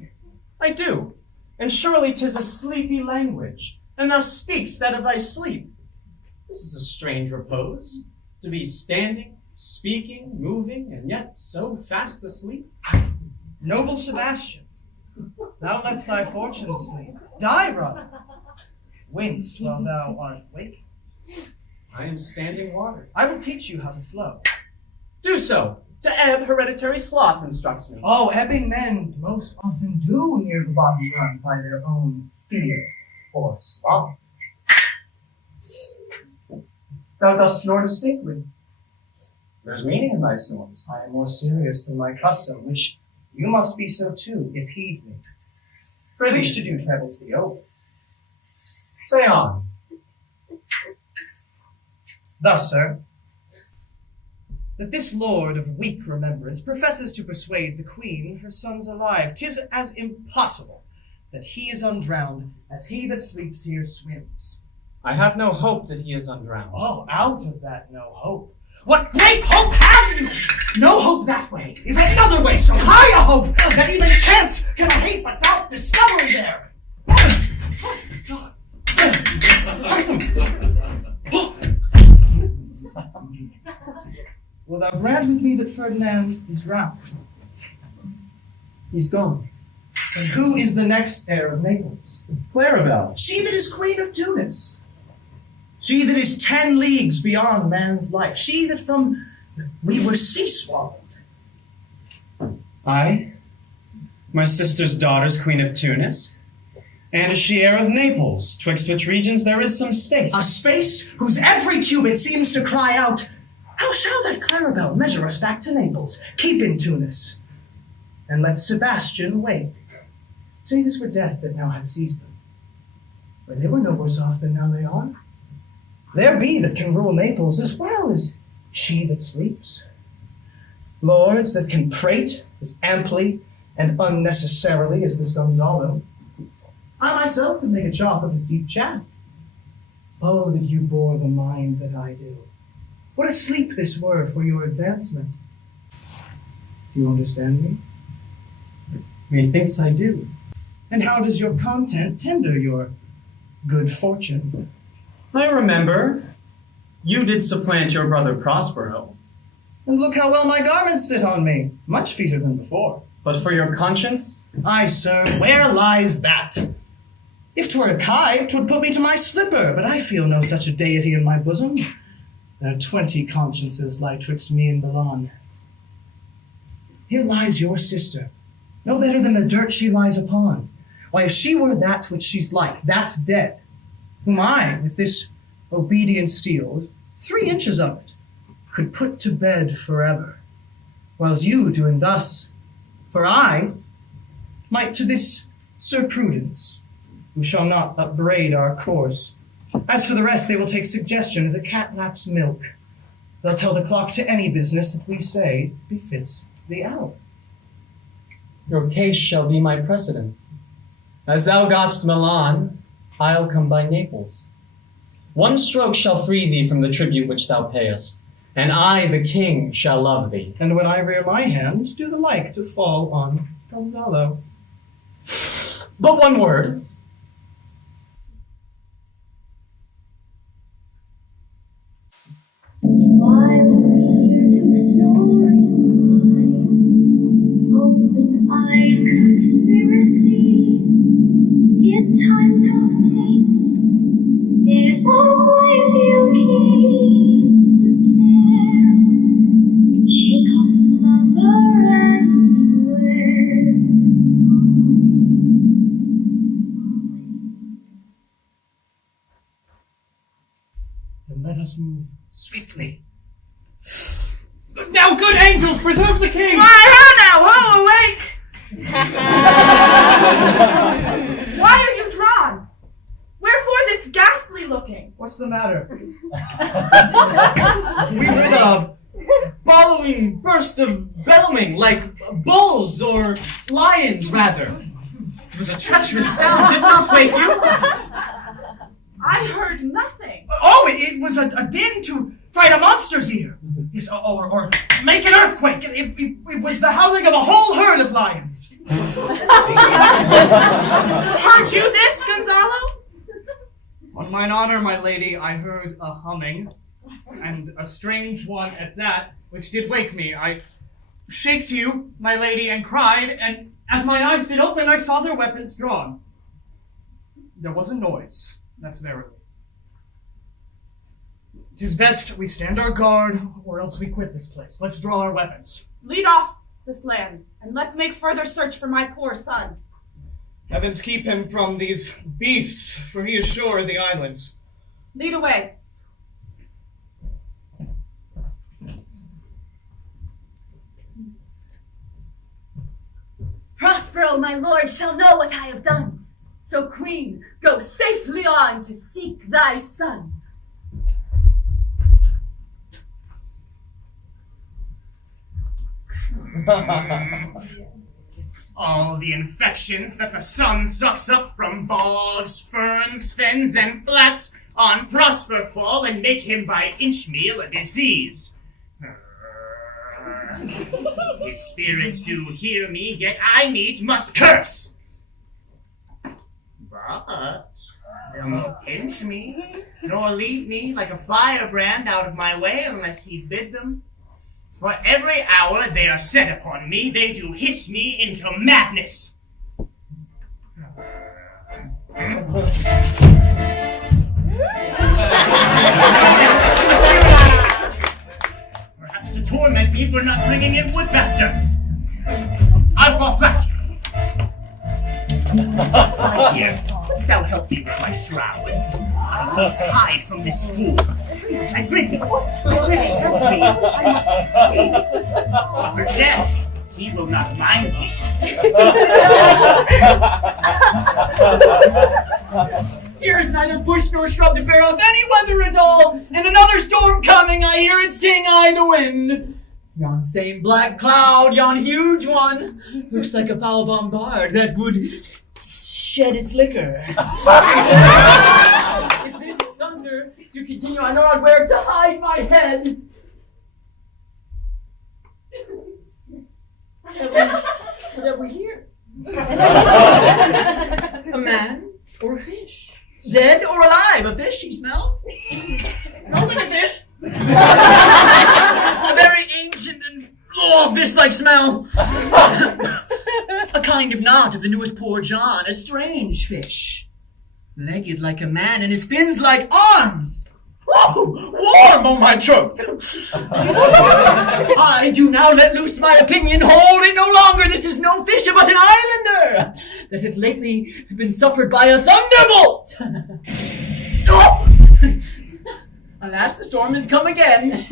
I do, and surely 'tis a sleepy language, and thou speakst that of thy sleep. This is a strange repose, to be standing, speaking, moving, and yet so fast asleep. Noble Sebastian, thou lett'st thy fortune sleep. Die rather. Winced while thou art waking. I am standing water. I will teach you how to flow. Do so. To ebb, hereditary sloth instructs me. Oh, ebbing men most often do near the body run by their own fear or sloth. Thou dost snore distinctly. There's meaning in thy snores. I am more serious than my custom, which you must be so too, if heed me. Privilege to do travels the oath. Say on. Thus, sir, that this lord of weak remembrance professes to persuade the queen her son's alive. 'Tis as impossible that he is undrowned as he that sleeps here swims. I have no hope that he is undrowned. Oh, out of that no hope. What great hope have you? No hope that way is another way, so high a hope that even chance can hate without discovery there. Oh, God. Will thou grant with me that Ferdinand is drowned? He's gone. And who is the next heir of Naples? Clarabelle. She that is queen of Tunis. She that is 10 leagues beyond man's life. She that from we were sea-swallowed. I, my sister's daughter's queen of Tunis, and is she heir of Naples, twixt which regions there is some space. A space whose every cubit seems to cry out, how shall that Clarabelle measure us back to Naples? Keep in Tunis, and let Sebastian wake. Say this were death that now hath seized them, for they were no worse off than now they are. There be that can rule Naples as well as she that sleeps. Lords that can prate as amply and unnecessarily as this Gonzalo. I myself could make a chaff of his deep chat. Oh, that you bore the mind that I do. What a sleep this were for your advancement. Do you understand me? Methinks I do. And how does your content tender your good fortune? I remember. You did supplant your brother Prospero. And look how well my garments sit on me, much feater than before. But for your conscience? Aye, sir, where lies that? If 'twere a kite, 'twould put me to my slipper, but I feel no such a deity in my bosom. There are 20 consciences lie twixt me and Milan. Here lies your sister, no better than the dirt she lies upon. Why, if she were that which she's like, that's dead, whom I, with this obedient steel, 3 inches of it, could put to bed forever, whiles you doing thus, for I might to this Sir Prudence, who shall not upbraid our course. As for the rest, they will take suggestion as a cat laps milk. They'll tell the clock to any business that we say befits the hour. Your case shall be my precedent. As thou gotst Milan, I'll come by Naples. One stroke shall free thee from the tribute which thou payest, and I, the king, shall love thee. And when I rear my hand, do the like to fall on Gonzalo. But one word. While we do soaring line, open-eyed conspiracy is time doth take. If I feel keen care, shake off slumber everywhere. Then let us move swiftly. Now, good angels, preserve the king! Why, how now? Ho, awake! Why are you drawn? Wherefore this ghastly looking? What's the matter? We heard a bellowing burst of bellowing, like bulls or lions, rather. It was a treacherous sound. Did not wake you? I heard nothing. Oh, it was a din to fright a monster's ear. Yes, or make an earthquake. It was the howling of a whole herd of lions. Heard you this, Gonzalo? On mine honor, my lady, I heard a humming, and a strange one at that, which did wake me. I shaked you, my lady, and cried, and as my eyes did open, I saw their weapons drawn. There was a noise, that's verily. 'Tis best we stand our guard, or else we quit this place. Let's draw our weapons. Lead off this land, and let's make further search for my poor son. Heavens keep him from these beasts, for he is sure of the islands. Lead away. Prospero, my lord, shall know what I have done. So, queen, go safely on to seek thy son. All the infections that the sun sucks up from bogs, ferns, fens, and flats on Prosper fall and make him by inch meal a disease. His spirits do hear me, yet I needs must curse. But they'll no pinch me, nor lead me like a firebrand out of my way unless he bid them. For every hour they are set upon me, they do hiss me into madness. Perhaps to torment me for not bringing in wood faster. I'll fall flat. My dear, wouldst thou help me with my shroud? I must hide from this fool. I bring him. Helps me. I must hide. Perchance he will not mind me. Here is neither bush nor shrub to bear off any weather at all, and another storm coming, I hear it sing I the wind. Yon same black cloud, yon huge one, looks like a foul bombard that would shed its liquor. If this thunder do continue, I know not where to hide my head. What have we here? A man or a fish? Dead or alive? A fish, he smells. Smells like a fish. A very ancient and fish-like smell. A kind of knot of the newest Poor John. A strange fish. Legged like a man and his fins like arms. Oh, warm, oh my troth! I do now let loose my opinion, hold it no longer. This is no fisher but an islander that hath lately been suffered by a thunderbolt. Oh! Alas, the storm has come again.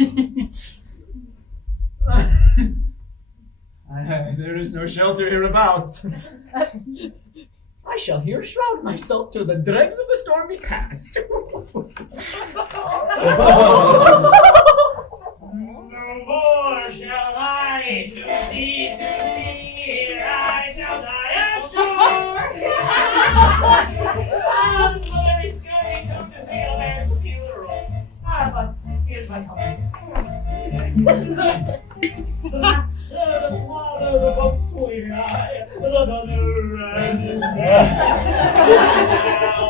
There is no shelter hereabouts. I shall here shroud myself till the dregs of the storm be cast. No more shall I to sea, I shall die ashore. I'm very scurry come to see a man's funeral. But here's my company. The master, the swallow, the boatswain, the gunner, and his men. Now,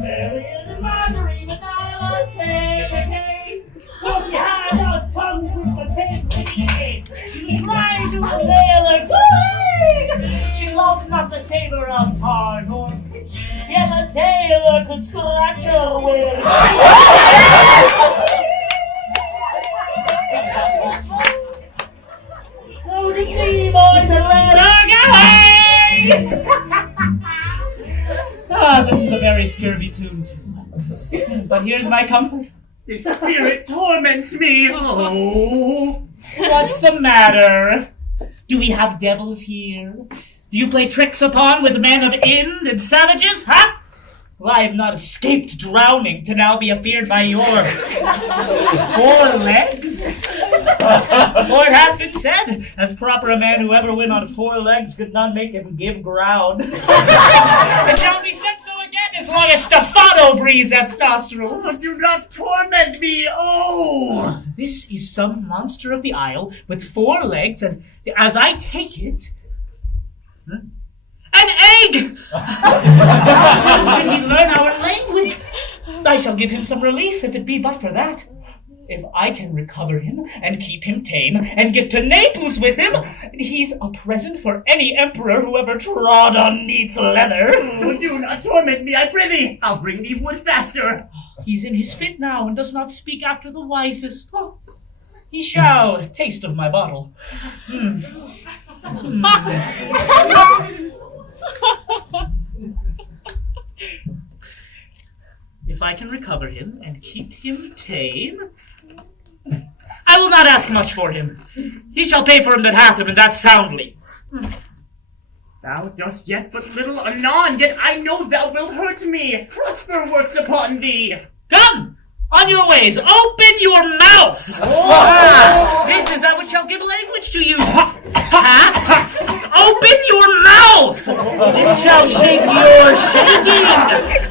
Marion and Marguerite, but now let's take the case. For she had a tongue with the pig. She was trying to sail her flag. She loved not the savor of tar nor pitch, yet the tailor could scratch her with. So the sea boys and let her go away. This is a very scurvy tune too. But here's my comfort. His spirit torments me. Oh, what's the matter? Do we have devils here? Do you play tricks upon with men of Ind and savages, huh? Well, I have not escaped drowning to now be afeared by your 4 legs. For it hath been said, as proper a man who ever went on 4 legs could not make him give ground. It shall be said so again as long as Stefano breathes at nostrils. Oh, do not torment me, oh! This is some monster of the isle with 4 legs, and as I take it... An egg! Should he learn our language? I shall give him some relief if it be but for that. If I can recover him and keep him tame and get to Naples with him, he's a present for any emperor who ever trod on neat's leather. Oh, do not torment me, I prithee. I'll bring thee wood faster. He's in his fit now and does not speak after the wisest. Oh, he shall taste of my bottle. If I can recover him and keep him tame, I will not ask much for him. He shall pay for him that hath him, and that soundly. Thou dost yet but little anon, yet I know thou wilt hurt me. Prosper works upon thee. Come! On your ways, open your mouth! Oh. This is that which shall give language to you. Cat! Open your mouth! This shall shake your shaking.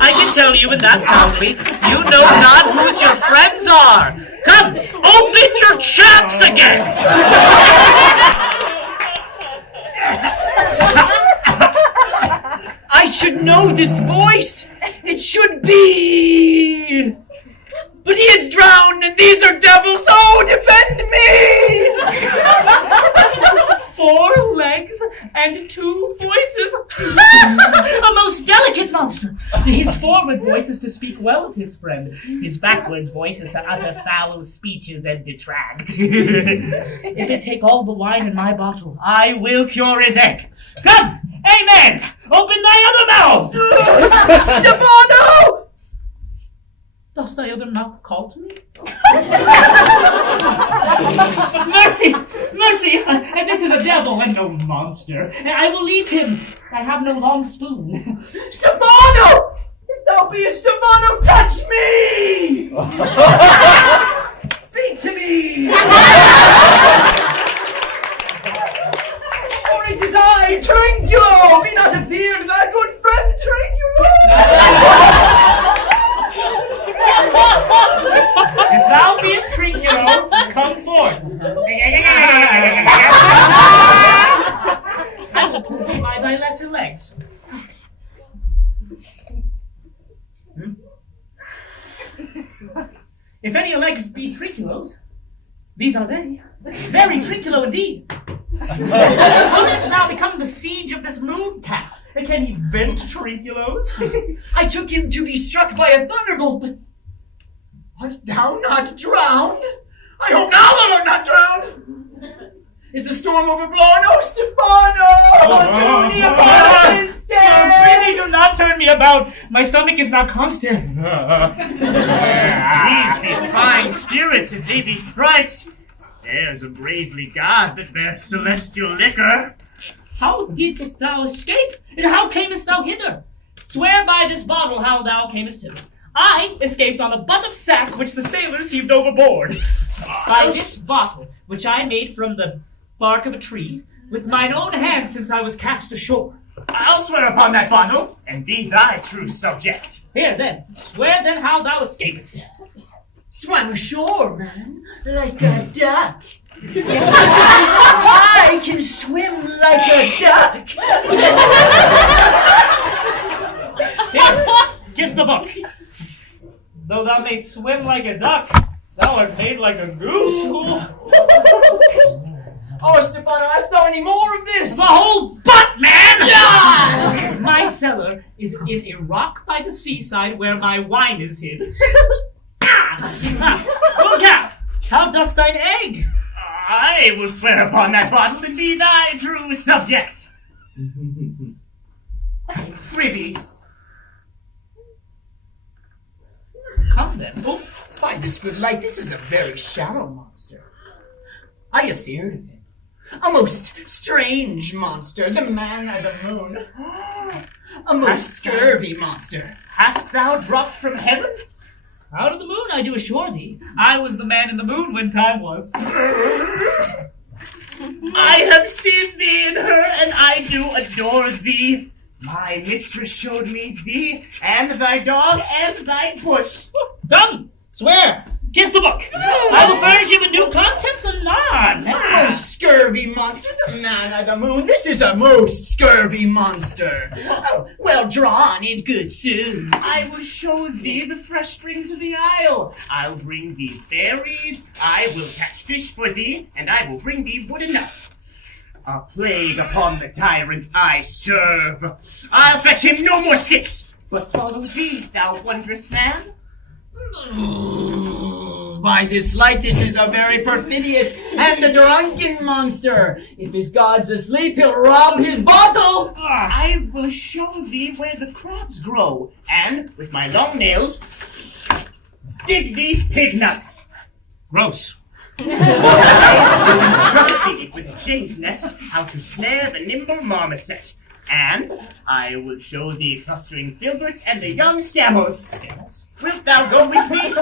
I can tell you in that soundly, you know not whose your friends are. Come, open your chaps again! I should know this voice. It should be... But he is drowned, and these are devils. Oh, defend me! 4 legs and 2 voices. A most delicate monster. His forward voice is to speak well of his friend. His backwards voice is to utter foul speeches and detract. If it take all the wine in my bottle, I will cure his egg. Come, amen! Open thy other mouth! Stefano! Does thy other mouth call to me? Mercy! Mercy! And this is a devil and no monster. I will leave him. I have no long spoon. Stefano! If thou beest Stefano, touch me! Speak to me! For it is I, Trinculo! Be not afeard, thy good friend Trinculo! If thou beest Trinculo, come forth. legs. If any legs be trinculos, these are they. Very trinculo indeed. It's now become the siege of this moon calf. And can he vent trinculos? I took him to be struck by a thunderbolt, but art thou not drowned? I hope now thou art not drowned. Is the storm overblown? Oh, Stefano! Turn me about instead! Really do not turn me about. My stomach is not constant. These be fine spirits if they be sprites. There's a bravely god that bears celestial liquor. How didst thou escape? And how camest thou hither? Swear by this bottle how thou camest hither. I escaped on a butt of sack which the sailors heaved overboard. By this bottle, which I made from the bark of a tree, with mine own hands since I was cast ashore. I'll swear upon that bottle, and be thy true subject. Here then, swear then how thou escapest. Swam ashore, man, like a duck. I can swim like a duck. Here, kiss the book. Though thou mayst swim like a duck, thou art made like a goose. Oh, Stefano, hast thou any more of this? The whole butt, man! Yeah! My cellar is in a rock by the seaside where my wine is hid. Look out! How dost thine egg? I will swear upon that bottle and be thy true subject. Prithee. Come then. Oh. By this good light, this is a very shallow monster. I have feared of him. A most strange monster, the man of the moon. A most scurvy monster. Hast thou dropped from heaven? Out of the moon, I do assure thee. I was the man in the moon when time was. I have seen thee in her, and I do adore thee. My mistress showed me thee, and thy dog, and thy bush. Come, swear. Kiss the book. I will furnish you with new contents or none. A most scurvy monster, the man of the moon. This is a most scurvy monster. Oh, well drawn in good sooth. I will show thee the fresh springs of the isle. I'll bring thee berries. I will catch fish for thee, and I will bring thee wood enough. A plague upon the tyrant I serve. I'll fetch him no more sticks, but follow thee, thou wondrous man. By this light, this is a very perfidious and a drunken monster. If his god's asleep, he'll rob his bottle. I will show thee where the crabs grow, and with my long nails, dig thee pig nuts. Gross. I will instruct thee with a jade's nest how to snare the nimble marmoset. And I will show thee clustering filberts and the young scamos. Scamos? Wilt thou go with me?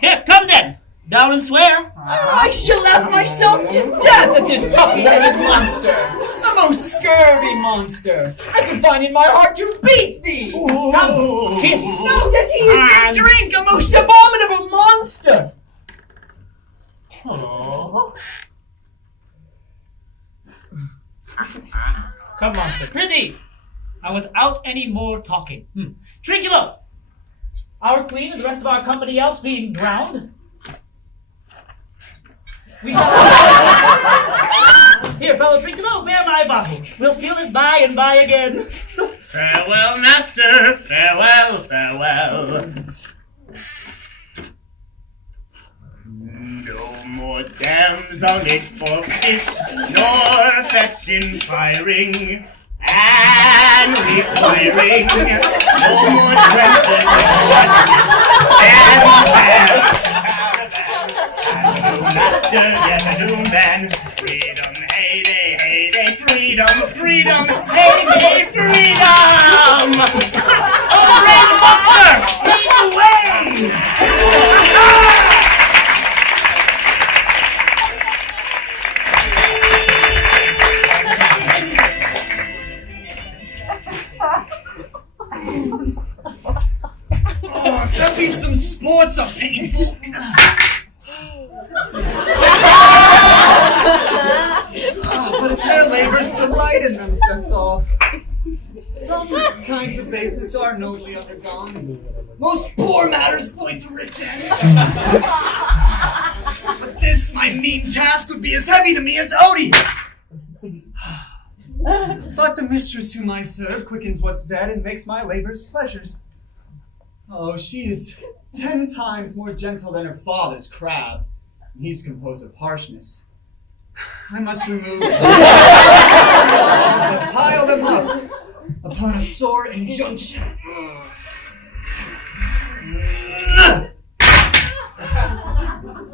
Here, come then. Down and swear. I shall laugh myself to death at this puppy-headed monster. A most scurvy monster. I can find in my heart to beat thee. Come, kiss. No, that he is to drink, a most abominable monster. Oh. Come, monster. Prithee. And without any more talking. Trinculo. Our queen and the rest of our company else being drowned. We shall... Here, fellow Trinculo, bear my bottle. We'll fill it by and by again. Farewell, master. Farewell, farewell. No more dams on it for fish, nor affection firing and requiring. No more dresses and master, yes, a new man. Freedom, heyday, heyday, freedom, freedom, heyday, freedom! Oh, great monster! Lead away! Oh, there'll be some sports are painful. But if their labors delight in them, sets off. kinds of baseness are nobly undergone. Most poor matters point to rich ends. But this, my mean task, would be as heavy to me as odious. But the mistress whom I serve quickens what's dead and makes my labors pleasures. Oh, she is 10 times more gentle than her father's crab. He's composed of harshness. I must remove some and pile them up upon a sore injunction.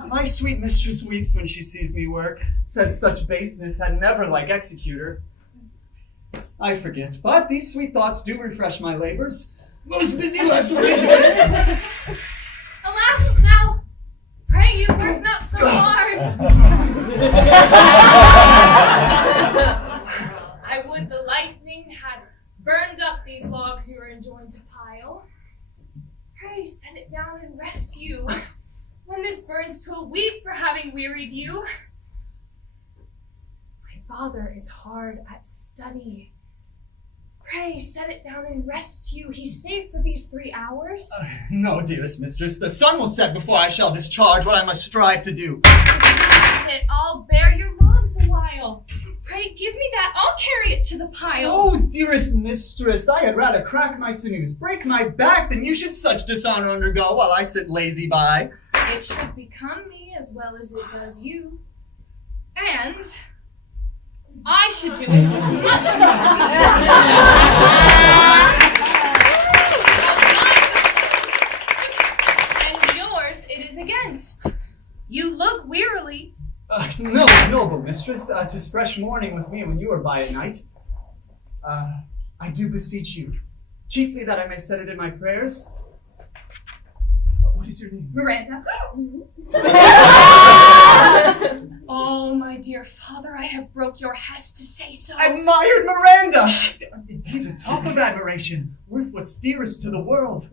My sweet mistress weeps when she sees me work, says such baseness had never like executor. I forget, but these sweet thoughts do refresh my labors. Most busy, less worried. Alas, now, pray you work not so hard. I would the lightning had burned up these logs you are enjoined to pile. Pray set it down and rest you. When this burns, 'twill weep for having wearied you. My father is hard at study. Pray set it down and rest you. He's safe for these 3 hours. No, dearest mistress, the sun will set before I shall discharge what I must strive to do. Sit, I'll bear your logs a while. Pray give me that, I'll carry it to the pile. Oh, dearest mistress, I had rather crack my sinews, break my back, than you should such dishonor undergo while I sit lazy by. It should become me as well as it does you. And I should do it much more. And yours it is against. You look wearily. No, noble mistress, 'tis fresh morning with me when you are by at night. I do beseech you, chiefly that I may set it in my prayers. What is your name? Miranda. Oh, my dear father, I have broke your hest to say so. Admired Miranda! Indeed, the top of admiration, worth what's dearest to the world.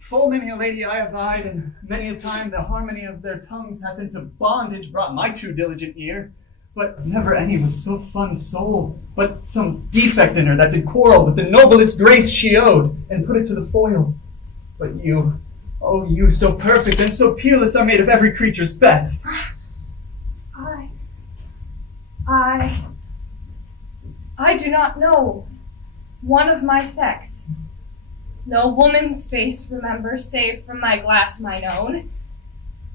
Full many a lady I have eyed, and many a time the harmony of their tongues hath into bondage brought my too diligent ear. But never any with so fun soul, but some defect in her that did quarrel with the noblest grace she owed, and put it to the foil. But you, oh, you so perfect and so peerless are made of every creature's best. I do not know one of my sex. No woman's face remember, save from my glass mine own.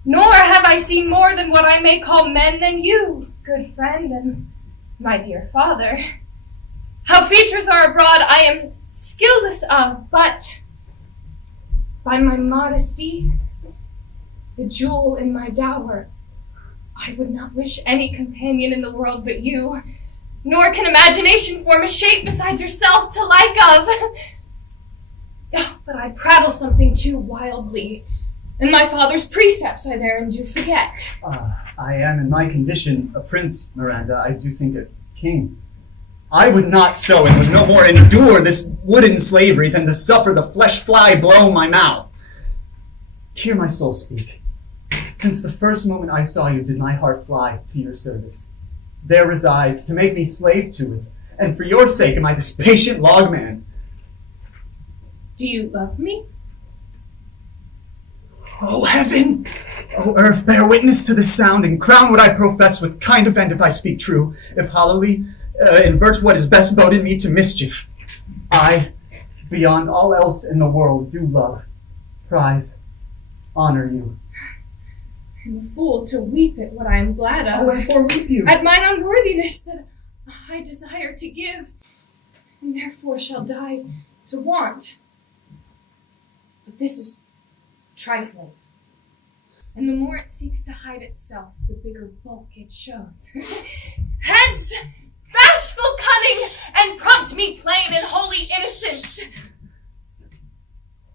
Nor have I seen more than what I may call men than you, good friend, and my dear father. How features are abroad I am skilless of, but by my modesty, the jewel in my dower, I would not wish any companion in the world but you, nor can imagination form a shape besides yourself to like of. Oh, but I prattle something too wildly, and my father's precepts I therein do forget. I am in my condition a prince, Miranda, I do think a king. I would not so, and would no more endure this wooden slavery than to suffer the flesh fly blow my mouth. Hear my soul speak. Since the first moment I saw you did my heart fly to your service. There resides, to make me slave to it, and for your sake am I this patient logman. Do you love me? O heaven! O earth, bear witness to this sound, and crown what I profess with kind event if I speak true, if hollowly invert what is best boded me to mischief. I, beyond all else in the world, do love, prize, honor you. I'm a fool to weep at what I am glad of. Oh, wherefore weep you? At mine unworthiness that I desire to give, and therefore shall die to want. But this is trifling. And the more it seeks to hide itself, the bigger bulk it shows. Hence, bashful cunning, and prompt me plain and holy innocence.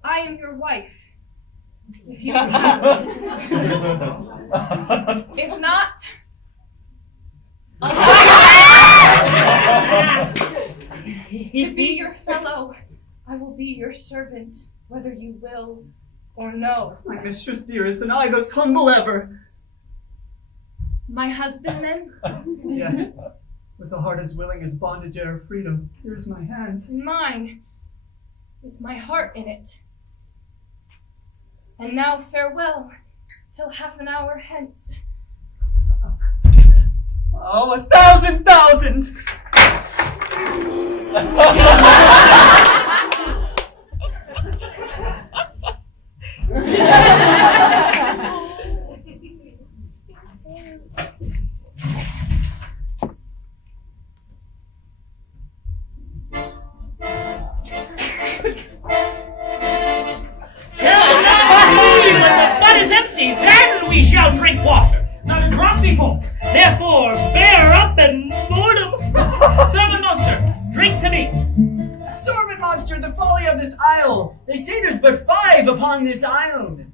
I am your wife. If you if not, to be your fellow, I will be your servant, whether you will or no. My mistress dearest, and I thus humble ever. My husband, then? Yes, with a heart as willing as bondage ere freedom. Here's my hand. Mine. with my heart in it. And now farewell, till half an hour hence. Oh, 1,000,000! Shall drink water, not a drop before. Therefore, bear up and boredom. Servant monster, drink to me. Servant monster, the folly of this isle. They say there's but 5 upon this island.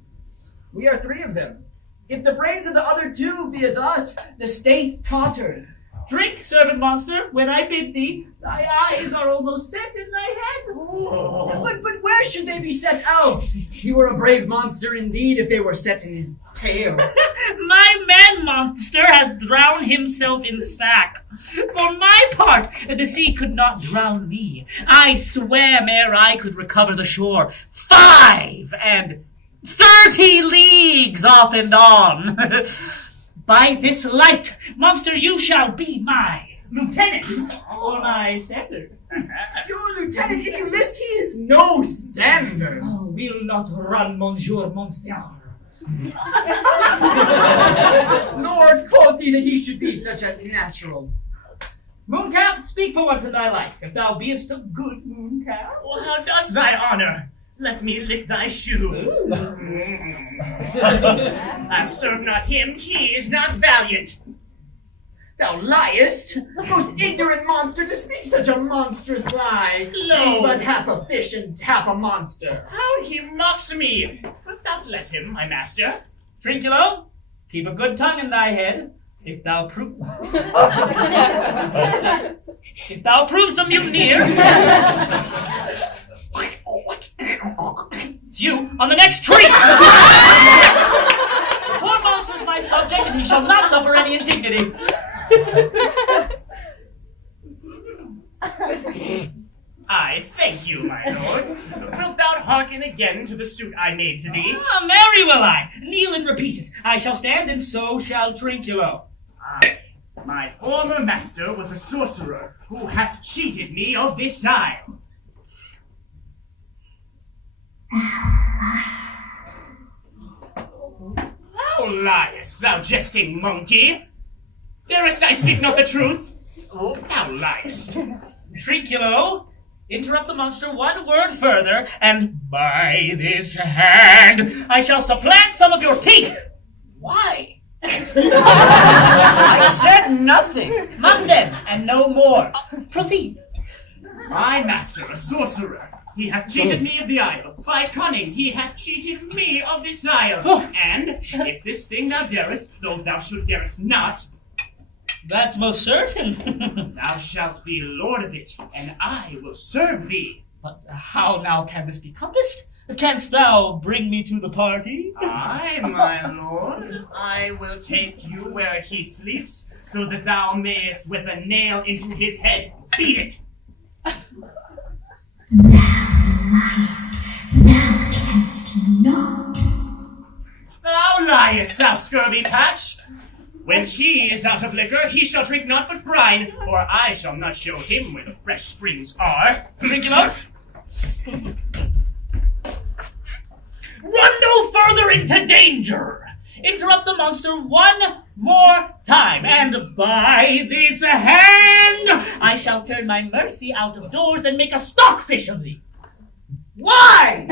We are 3 of them. If the brains of the other 2 be as us, the state totters. Drink, servant monster, when I bid thee. Thy eyes are almost set in thy head. Oh. But where should they be set else? He were a brave monster indeed if they were set in his tail. My man monster has drowned himself in sack. For my part, the sea could not drown me. I swam ere I could recover the shore. 5 and 30 leagues off and on. By this light, monster, you shall be my lieutenant or my standard. Your lieutenant, if you list, he is no standard. Oh, will not run, monsieur monster. Lord, quoth he that he should be such a natural. Mooncalf, speak for once in thy life, if thou beest a good mooncalf. Well, how does thy honor? Let me lick thy shoe. I serve not him, he is not valiant. Thou liest! Most ignorant monster to speak such a monstrous lie! No. But half a fish and half a monster. How he mocks me! Wilt thou let him, my master? Trinculo, keep a good tongue in thy head. If thou prove some mutineer, it's you on the next tree. Poor monster's my subject, and he shall not suffer any indignity. I thank you, my lord. Wilt thou hearken again to the suit I made to thee? Ah, marry will I. Kneel and repeat it. I shall stand, and so shall Trinculo. My former master was a sorcerer who hath cheated me of this style. Thou liest, thou jesting monkey! Darest I speak not the truth? Oh, thou liest. Trinculo, interrupt the monster one word further, and by this hand I shall supplant some of your teeth. Why? I said nothing. None then, and no more. Proceed. My master, a sorcerer, he hath cheated me of the isle. By cunning, he hath cheated me of this isle. And if this thing thou darest, though thou should darest not, that's most certain. Thou shalt be lord of it, and I will serve thee. But how now can this be compassed? Canst thou bring me to the party? Aye, my lord. I will take you where he sleeps, so that thou mayest with a nail into his head beat it. Thou liest, thou canst not. Thou liest, thou scurvy patch. When he is out of liquor, he shall drink naught but brine, or I shall not show him where the fresh springs are. Drink it up. Run no further into danger. Interrupt the monster one more time, and by this hand I shall turn my mercy out of doors and make a stockfish of thee. Why?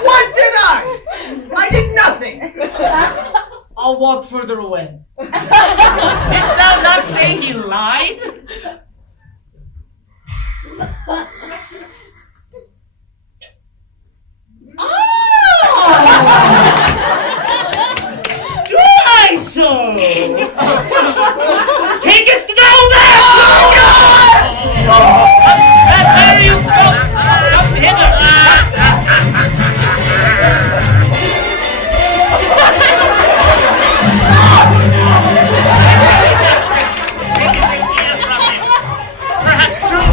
What did I? I did nothing. I'll walk further away. Didst thou not say he lied? Do I so? Takest thou that? And there you go! Come hither! Perhaps two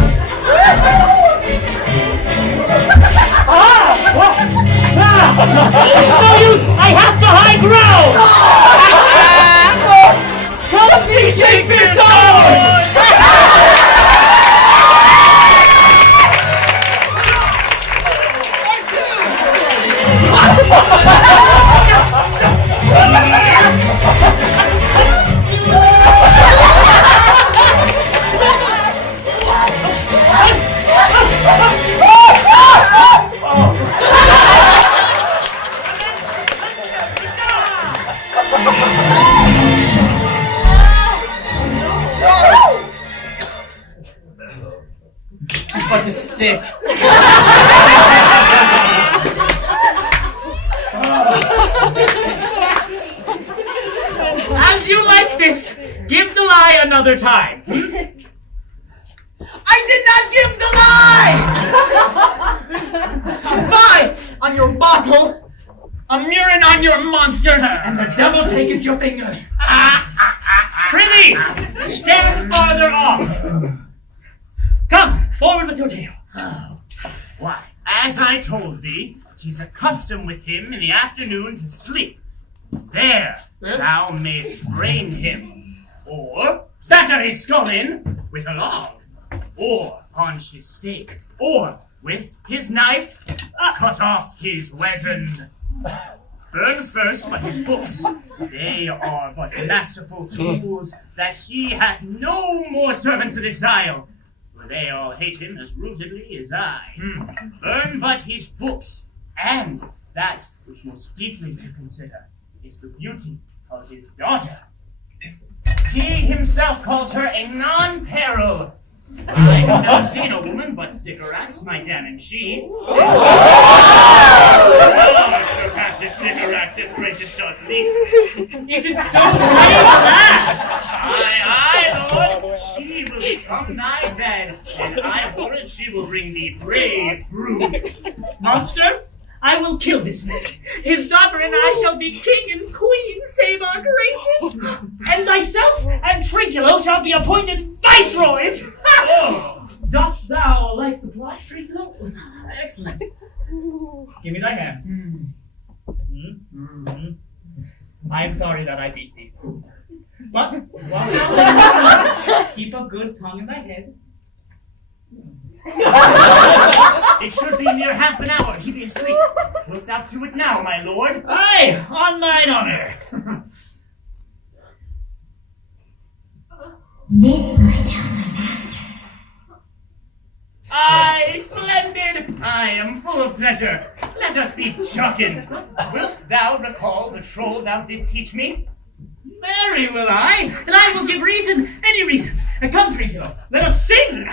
but a stick. As you like this, give the lie another time. I did not give the lie! Goodbye on your bottle, a murine on your monster, and the devil take your fingers. Prithee, stand farther off. Come, forward with your tale. Why, as I told thee, 'tis a custom with him in the afternoon to sleep. There thou mayst brain him, or batter his skull in with a log, or haunch his stake, or with his knife cut off his weapon. Burn first but his books. They are but masterful tools that he hath no more servants in exile, for they all hate him as rootedly as I. Burn but his books, and that which most deeply to consider is the beauty of his daughter. He himself calls her a non-peril. I have never seen a woman but Sycorax, my damn and she. Surpasses Sycorax as greatest does least. Is it so fast? Aye, Lord, she will become thy bed, and I warrant she will bring thee brave fruit. Monster, I will kill this man. His daughter and I shall be king and queen, save our graces. And thyself and Trinculo shall be appointed viceroys. Dost thou like the plot, Trinculo? Excellent. Give me thy hand. I am sorry that I beat thee. But keep a good tongue in thy head. It should be near half an hour. He be asleep. Look up to it now, my lord. Aye, on mine honor. This will I tell my master. Aye, splendid! I am full of pleasure. Let us be chucking. Wilt thou recall the troll thou did teach me? Marry will I, and I will give reason, any reason. Come, Trinculo, let us sing.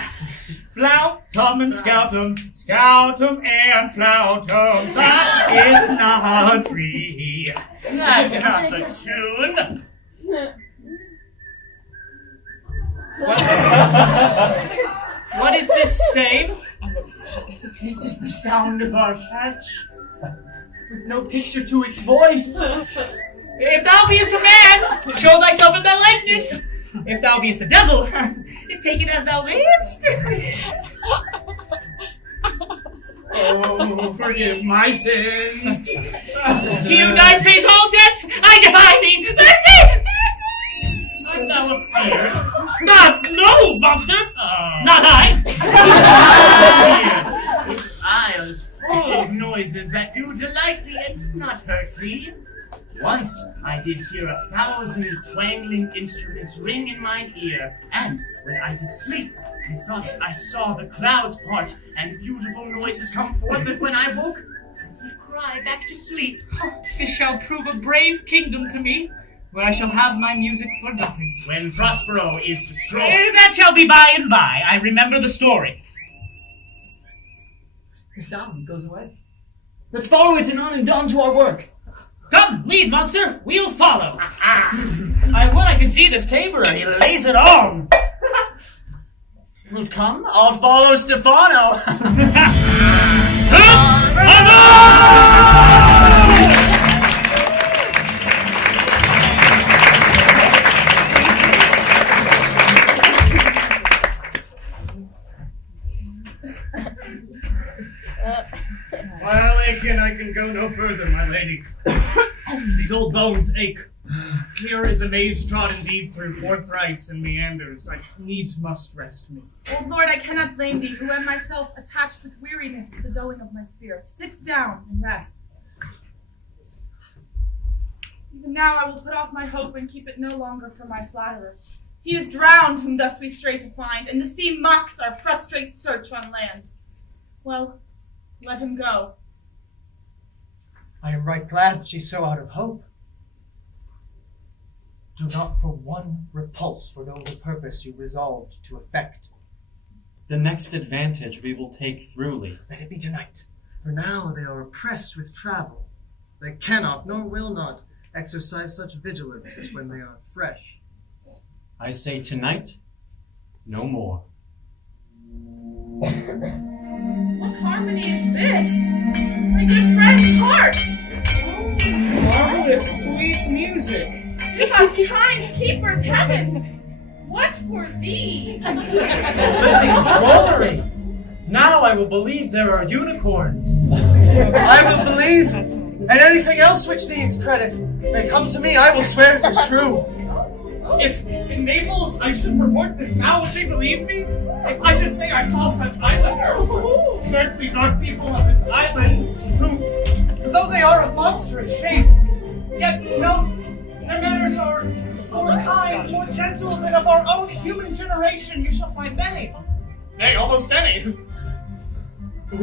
Flautum and scoutum, scoutum and flautum, that is not free. That's not the tune. What is this same? This is the sound of our catch, with no picture to its voice. If thou beest a man, show thyself in thy likeness. If thou beest a devil, take it as thou mayest. Oh, forgive my sins. He who dies pays all debts. I defy thee. Mercy! Art thou afeard? No, monster. Not I. This isle is full of noises that do delight thee and not hurt thee. Once I did hear 1,000 twangling instruments ring in mine ear, and when I did sleep, methought I saw the clouds part and beautiful noises come forth, that when I woke, I did cry back to sleep. This shall prove a brave kingdom to me, where I shall have my music for nothing. When Prospero is destroyed. That shall be by and by. I remember the story. The sound goes away. Let's follow it and on to our work. Come, lead, monster. We'll follow. I would I could see this tabor, and he lays it on. Well, come, I'll follow Stefano. While aching, I can go no further, my lady. These old bones ache. Clear as a maze trodden deep through forthrights and meanders, I needs must rest me. Old lord, I cannot blame thee, who am myself attached with weariness to the dulling of my spirit. Sit down and rest. Even now I will put off my hope and keep it no longer for my flatterer. He is drowned whom thus we stray to find, and the sea mocks our frustrate search on land. Well, let him go. I am right glad she's so out of hope. Do not for one repulse for noble purpose you resolved to effect. The next advantage we will take throughly. Let it be tonight, for now they are oppressed with travel. They cannot, nor will not, exercise such vigilance as when they are fresh. I say tonight, no more. What harmony is this? My good friend Harp! Marvelous, sweet music. Give us kind keepers, heavens! What were these? Drollery. Now I will believe there are unicorns. I will believe, and anything else which needs credit may come to me. I will swear it is true. If in Naples I should report this now, would they believe me? If I should say I saw such islanders who search these dark people of this island, who, though they are of monstrous shape, yet, no, their manners are more kind, more gentle than of our own human generation, you shall find many. Nay, almost any. I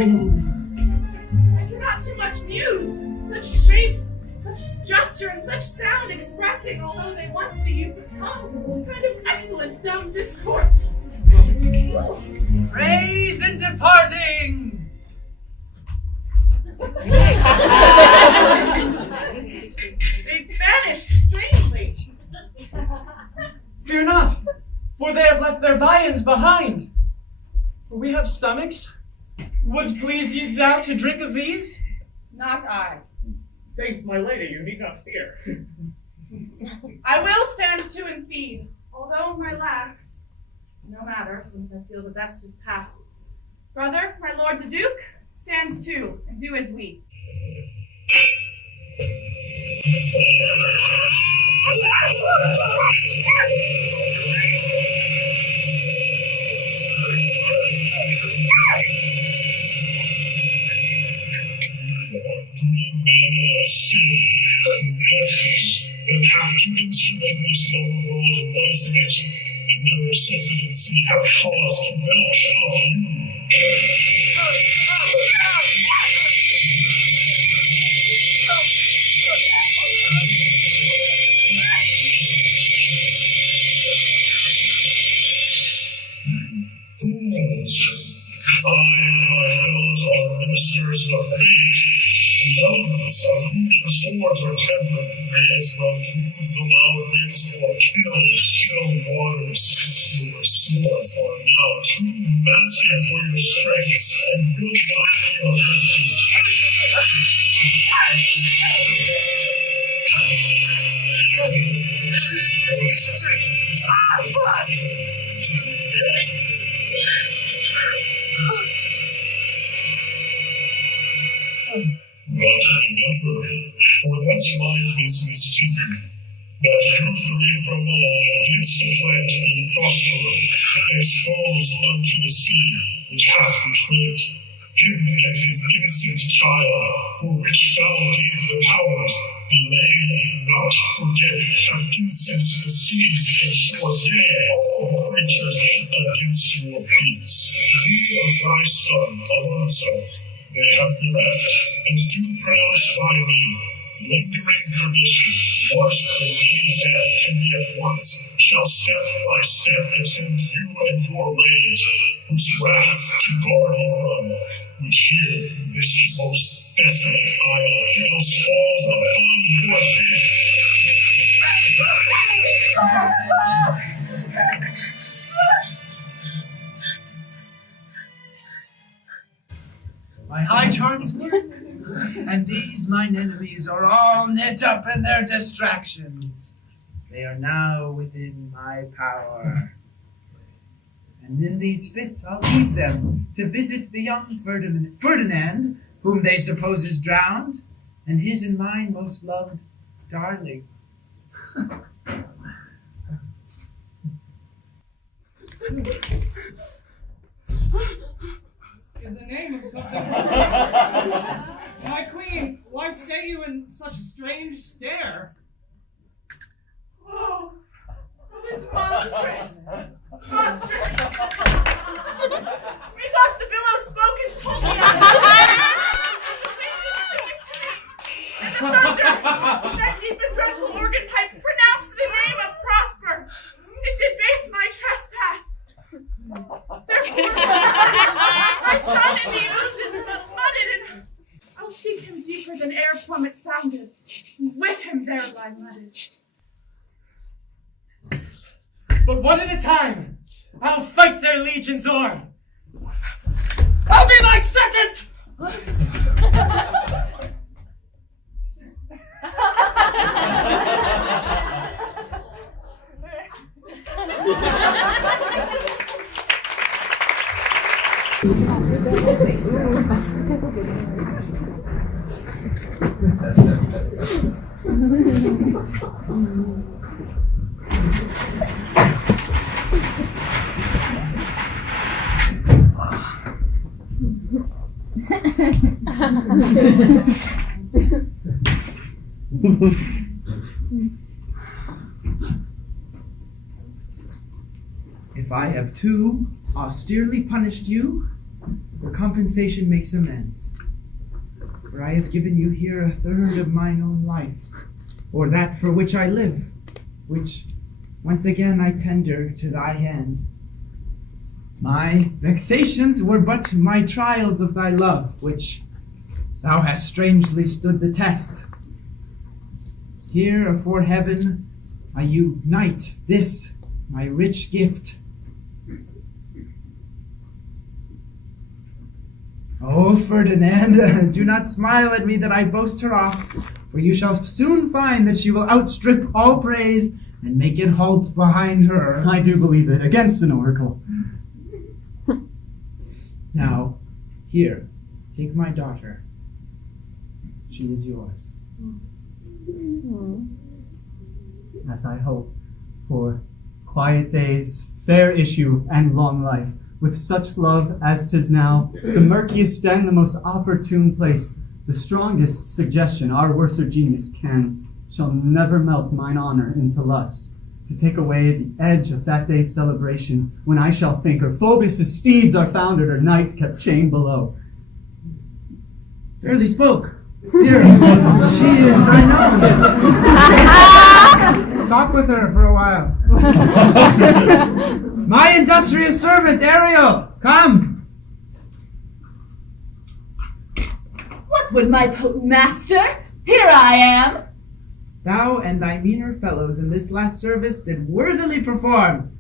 cannot too much muse. Such shapes, such gesture, and such sound expressing, although they want the use of tongue, kind of excellent dumb discourse. Praise and departing! They vanished strangely. Fear not, for they have left their viands behind. For we have stomachs. Would please ye thou to drink of these? Not I. Thank my lady, you need not fear. I will stand to and feed, although my last, no matter, since I feel the best is past. Brother, my lord the Duke, stand to, and do as we. Three men of sin and destiny that have to instrument this lower world and what is in it, and never suffered and see have cause to belch out you. Fools! I and my fellows are ministers of fate. The elements of whom your swords are tempered may as well move the loud winds or kill still waters. Your swords are now too massive for your strength and will not be uplifted. But remember, for that's my business to you, that you three from Milan did supplant in Prospero, exposed unto the sea, which hath betrayed him and his innocent child, for which foul deed the powers, delay not forgetting, have incensed the seas and shores, yea, all creatures against your peace. Thee of thy son, Alonsa, they have bereft, and do pronounce by me, lingering tradition, worse than any death can be at once, shall step by step attend you and your ways, whose wraths to guard you from, which here in this most desolate isle else falls upon your heads. My high charms work, and these mine enemies are all knit up in their distractions. They are now within my power. And in these fits I'll leave them to visit the young Ferdinand, whom they suppose is drowned, and his and mine most loved darling. In the name of something. My queen, why stay you in such strange stare? Oh, it is monstrous! Monstrous! Methought the billow spoke and told me and the thunder, that deep and dreadful organ pipe pronounced the name of Prosper. It did base my trespass. Their My son in the ooze is mudded, and I'll seek him deeper than air plummet sounded, and with him there lie mudded. But one at a time, I'll fight their legions o'er. I'll be my second! If I have too austerely punished you, for compensation makes amends. For I have given you here a third of mine own life, or that for which I live, which once again I tender to thy hand. My vexations were but my trials of thy love, which thou hast strangely stood the test. Here afore heaven I unite this my rich gift. Oh, Ferdinand, do not smile at me that I boast her off, for you shall soon find that she will outstrip all praise and make it halt behind her. I do believe it, against an oracle. Now, here, take my daughter. She is yours. As I hope for quiet days, fair issue, and long life, with such love as 'tis now, the murkiest den, the most opportune place, the strongest suggestion our worser genius can, shall never melt mine honor into lust, to take away the edge of that day's celebration, when I shall think her Phoebus' steeds are foundered, her knight kept chained below. Fairly spoke. Here, she is thine own. Talk with her for a while. My industrious servant, Ariel, come. What would my potent master? Here I am. Thou and thy meaner fellows in this last service did worthily perform.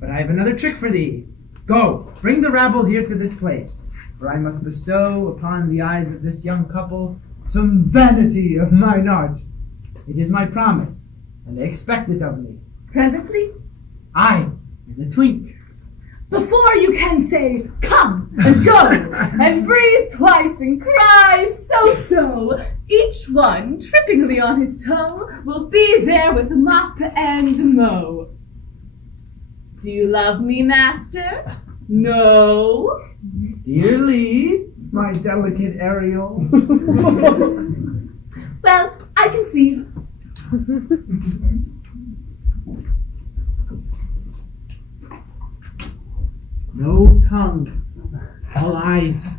But I have another trick for thee. Go, bring the rabble here to this place, for I must bestow upon the eyes of this young couple some vanity of mine art. It is my promise, and they expect it of me. Presently? Aye, in a twink. Before you can say, come and go, and breathe twice and cry, so, each one, trippingly on his toe, will be there with mop and mow. Do you love me, master? No? Dearly, my delicate Ariel. Well, I conceive. No tongue, all eyes.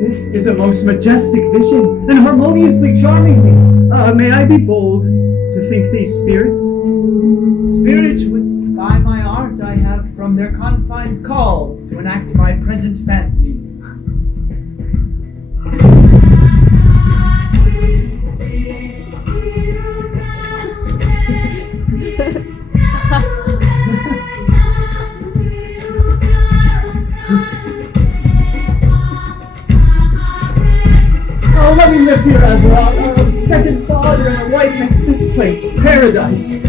This is a most majestic vision, and harmoniously charming me. May I be bold to think these spirits? Spirits which by my art I have from their confines called to enact my present fancies. Oh, let me live here, Admiral. Second father and a wife makes this place paradise.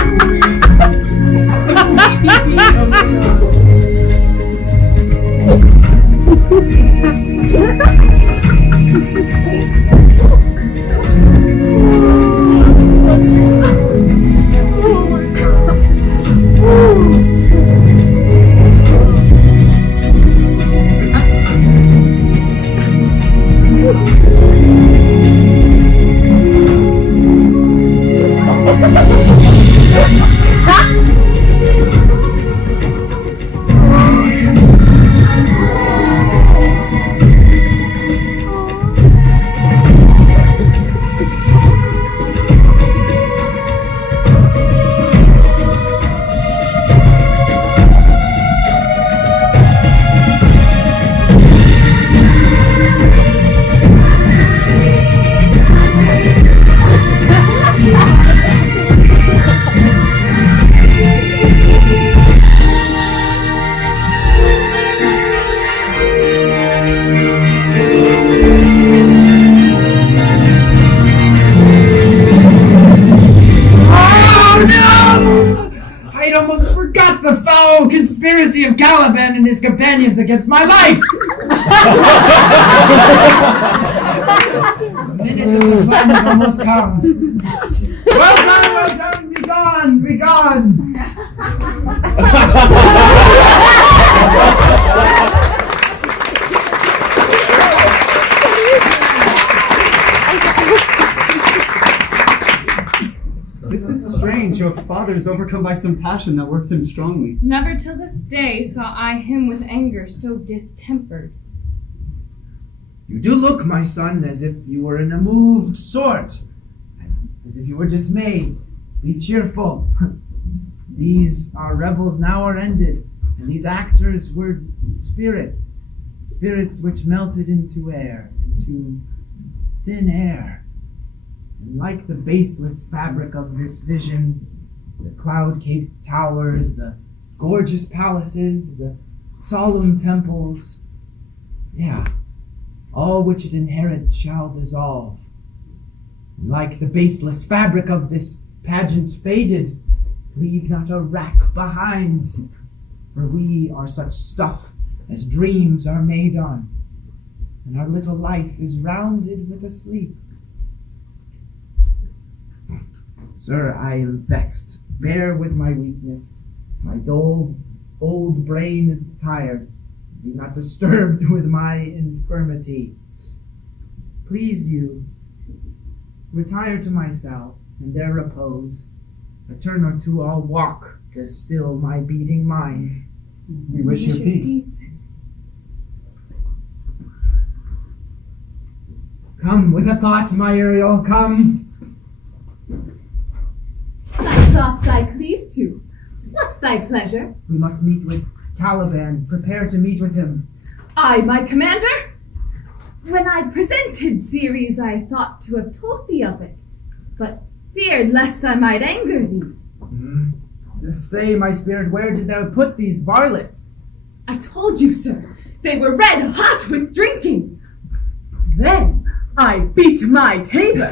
Oh my Conspiracy of Caliban and his companions against my life! The minute of the plan has almost come. Well done, be gone, be gone! This is strange. Your father is overcome by some passion that works him strongly. Never till this day saw I him with anger so distempered. You do look, my son, as if you were in a moved sort, as if you were dismayed. Be cheerful. These our revels now are ended, and these actors were spirits, spirits which melted into air, into thin air. And like the baseless fabric of this vision, the cloud-caped towers, the gorgeous palaces, the solemn temples, all which it inherits shall dissolve. And like the baseless fabric of this pageant faded, leave not a rack behind, for we are such stuff as dreams are made on, and our little life is rounded with a sleep. Sir, I am vexed. Bear with my weakness. My dull, old brain is tired. Be not disturbed with my infirmity. Please you, retire to my cell, and there repose. A turn or two I'll walk to still my beating mind. We wish you peace. Come with a thought, my Ariel, come. Thy thoughts I cleave to. What's thy pleasure? We must meet with Caliban. Prepare to meet with him. I, my commander? When I presented Ceres, I thought to have told thee of it, but feared lest I might anger thee. Say, my spirit, where did thou put these varlets? I told you, sir, they were red hot with drinking. Then I beat my tabor,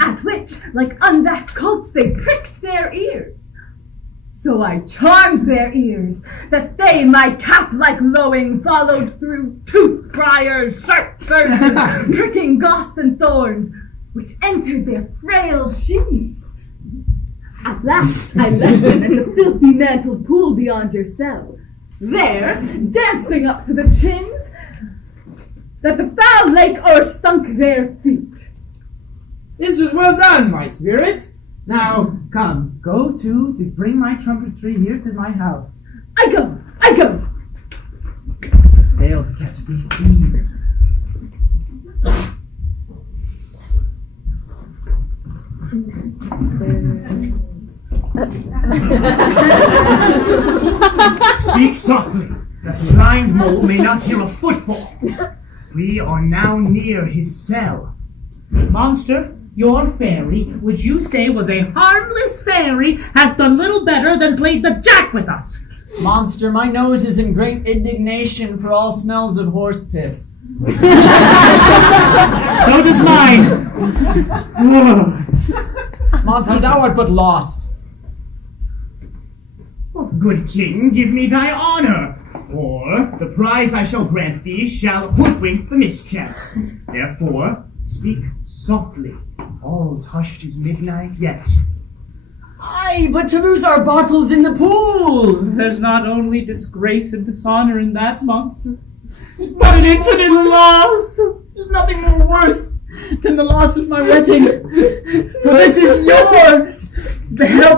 at which, like unbacked colts, they pricked their ears. So I charmed their ears, that they, my cap-like lowing, followed through tooth-briars, sharp burrs, pricking goss and thorns, which entered their frail shins. At last I left them in the filthy mantled pool beyond your cell. There, dancing up to the chins, that the foul lake o'ersunk their feet. This was well done, my spirit. Now, come, go to bring my trumpetry here to my house. I go. Fail to catch these thieves. Speak softly, that the blind mole may not hear a footfall. We are now near his cell. Monster, your fairy, which you say was a harmless fairy, has done little better than played the jack with us. Monster, my nose is in great indignation for all smells of horse piss. So does mine. Monster, thou art but lost. Oh, good king, give me thy honor, or the prize I shall grant thee shall hoodwink the mischance. Therefore, speak softly. All's hushed is midnight yet. Aye, but to lose our bottles in the pool! There's not only disgrace and dishonor in that, monster. There's but an infinite loss. There's nothing more worse than the loss of my wedding. For this is your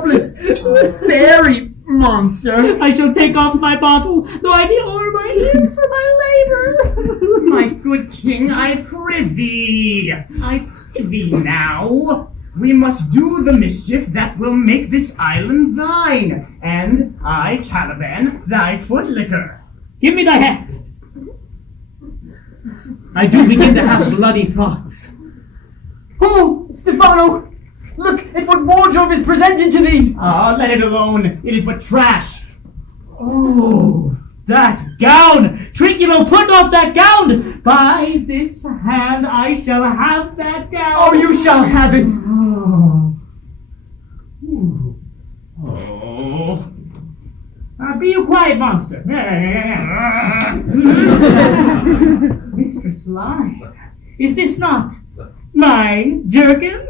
helpless fairy monster. I shall take off my bottle, though I be o'er my years for my labour. My good king, I prithee now. We must do the mischief that will make this island thine, and I, Caliban, thy footlicker. Give me thy hand. I do begin to have bloody thoughts. Oh, Stefano! Look at what wardrobe is presented to thee! Ah, let it alone. It is but trash. Oh, that gown! Trinculo, put off that gown! By this hand I shall have that gown! Oh, you shall have it! Oh. Be you quiet, monster. Mistress Line, is this not my jerkin?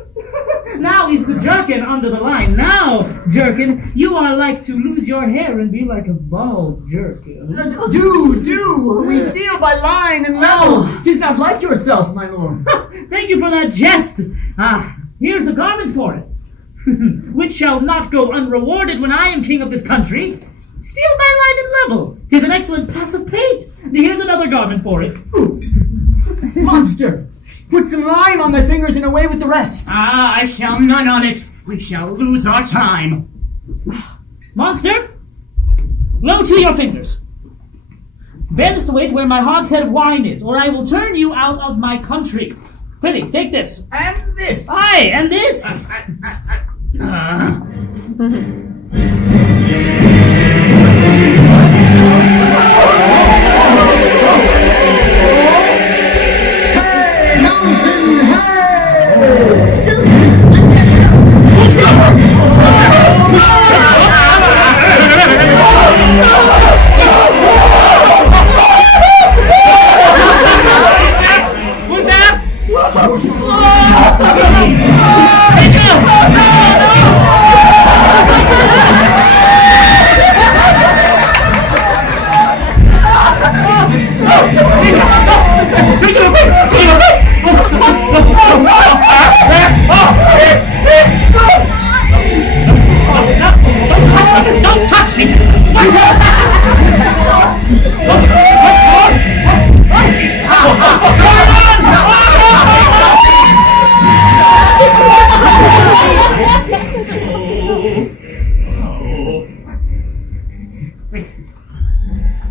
Now is the jerkin under the line. Now, jerkin, you are like to lose your hair and be like a bald jerkin. Do! We steal by line and level. 'Tis not like yourself, my lord. Thank you for that jest. Here's a garment for it, which shall not go unrewarded when I am king of this country. Steal by line and level. 'Tis an excellent pass of paint. Here's another garment for it. Monster! Put some lime on thy fingers and away with the rest. I shall none on it. We shall lose our time. Monster, low to your fingers. Bear this away to where my hogshead of wine is, or I will turn you out of my country. Prithee, take this. And this. Aye, and this. Who's that? Don't touch me!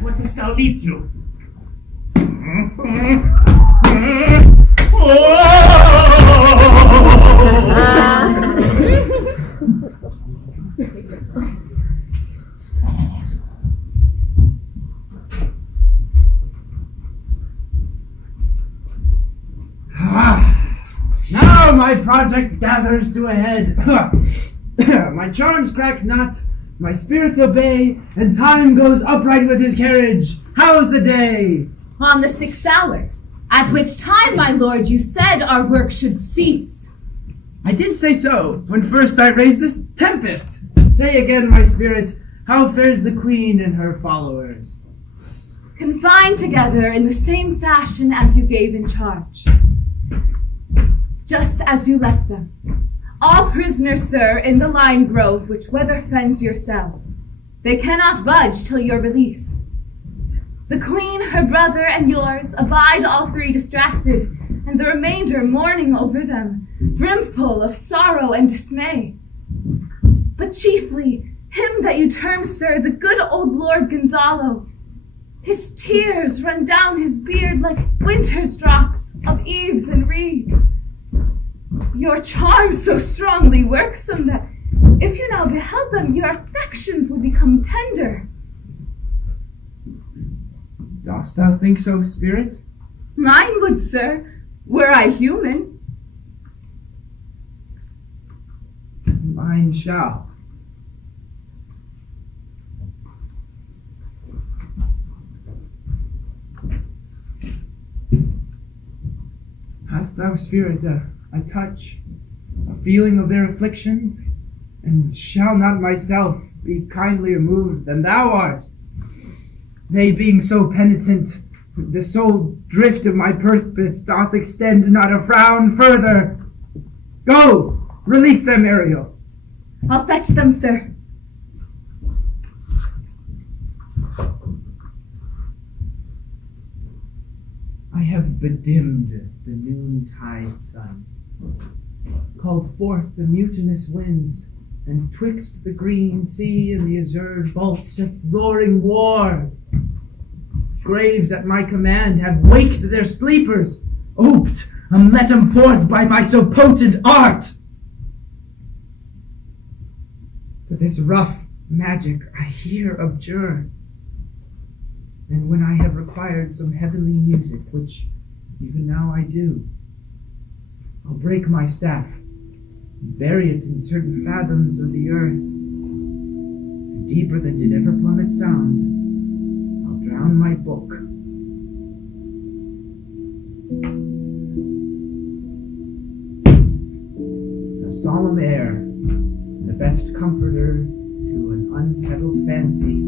What dost thou leave to? Now my project gathers to a head. My charms crack not, my spirits obey, and time goes upright with his carriage. How's the day? On the 6th hour, at which time, my lord, you said our work should cease. I did say so, when first I raised this tempest. Say again, my spirit, how fares the queen and her followers? Confined together in the same fashion as you gave in charge. Just as you left them. All prisoners, sir, in the lime grove which weather fens your cell. They cannot budge till your release. The queen, her brother, and yours abide all three distracted, and the remainder mourning over them, brimful of sorrow and dismay. But chiefly, him that you term, sir, the good old Lord Gonzalo. His tears run down his beard like winter's drops of eaves and reeds. Your charms so strongly worksome that if you now beheld them, your affections would become tender. Dost thou think so, spirit? Mine would, sir, were I human. Mine shall. Hast thou, spirit, a touch, a feeling of their afflictions? And shall not myself be kindlier moved than thou art? They being so penitent, the sole drift of my purpose doth extend not a frown further. Go, release them, Ariel. I'll fetch them, sir. I have bedimmed the noontide sun, called forth the mutinous winds, and twixt the green sea and the azure vaults set roaring war. Graves at my command have waked their sleepers, oped, and let 'em forth by my so potent art. But this rough magic I here abjure, and when I have required some heavenly music, which even now I do, I'll break my staff, and bury it in certain fathoms of the earth, and deeper than did ever plummet sound, I'll drown my book. A solemn air, and the best comforter to an unsettled fancy,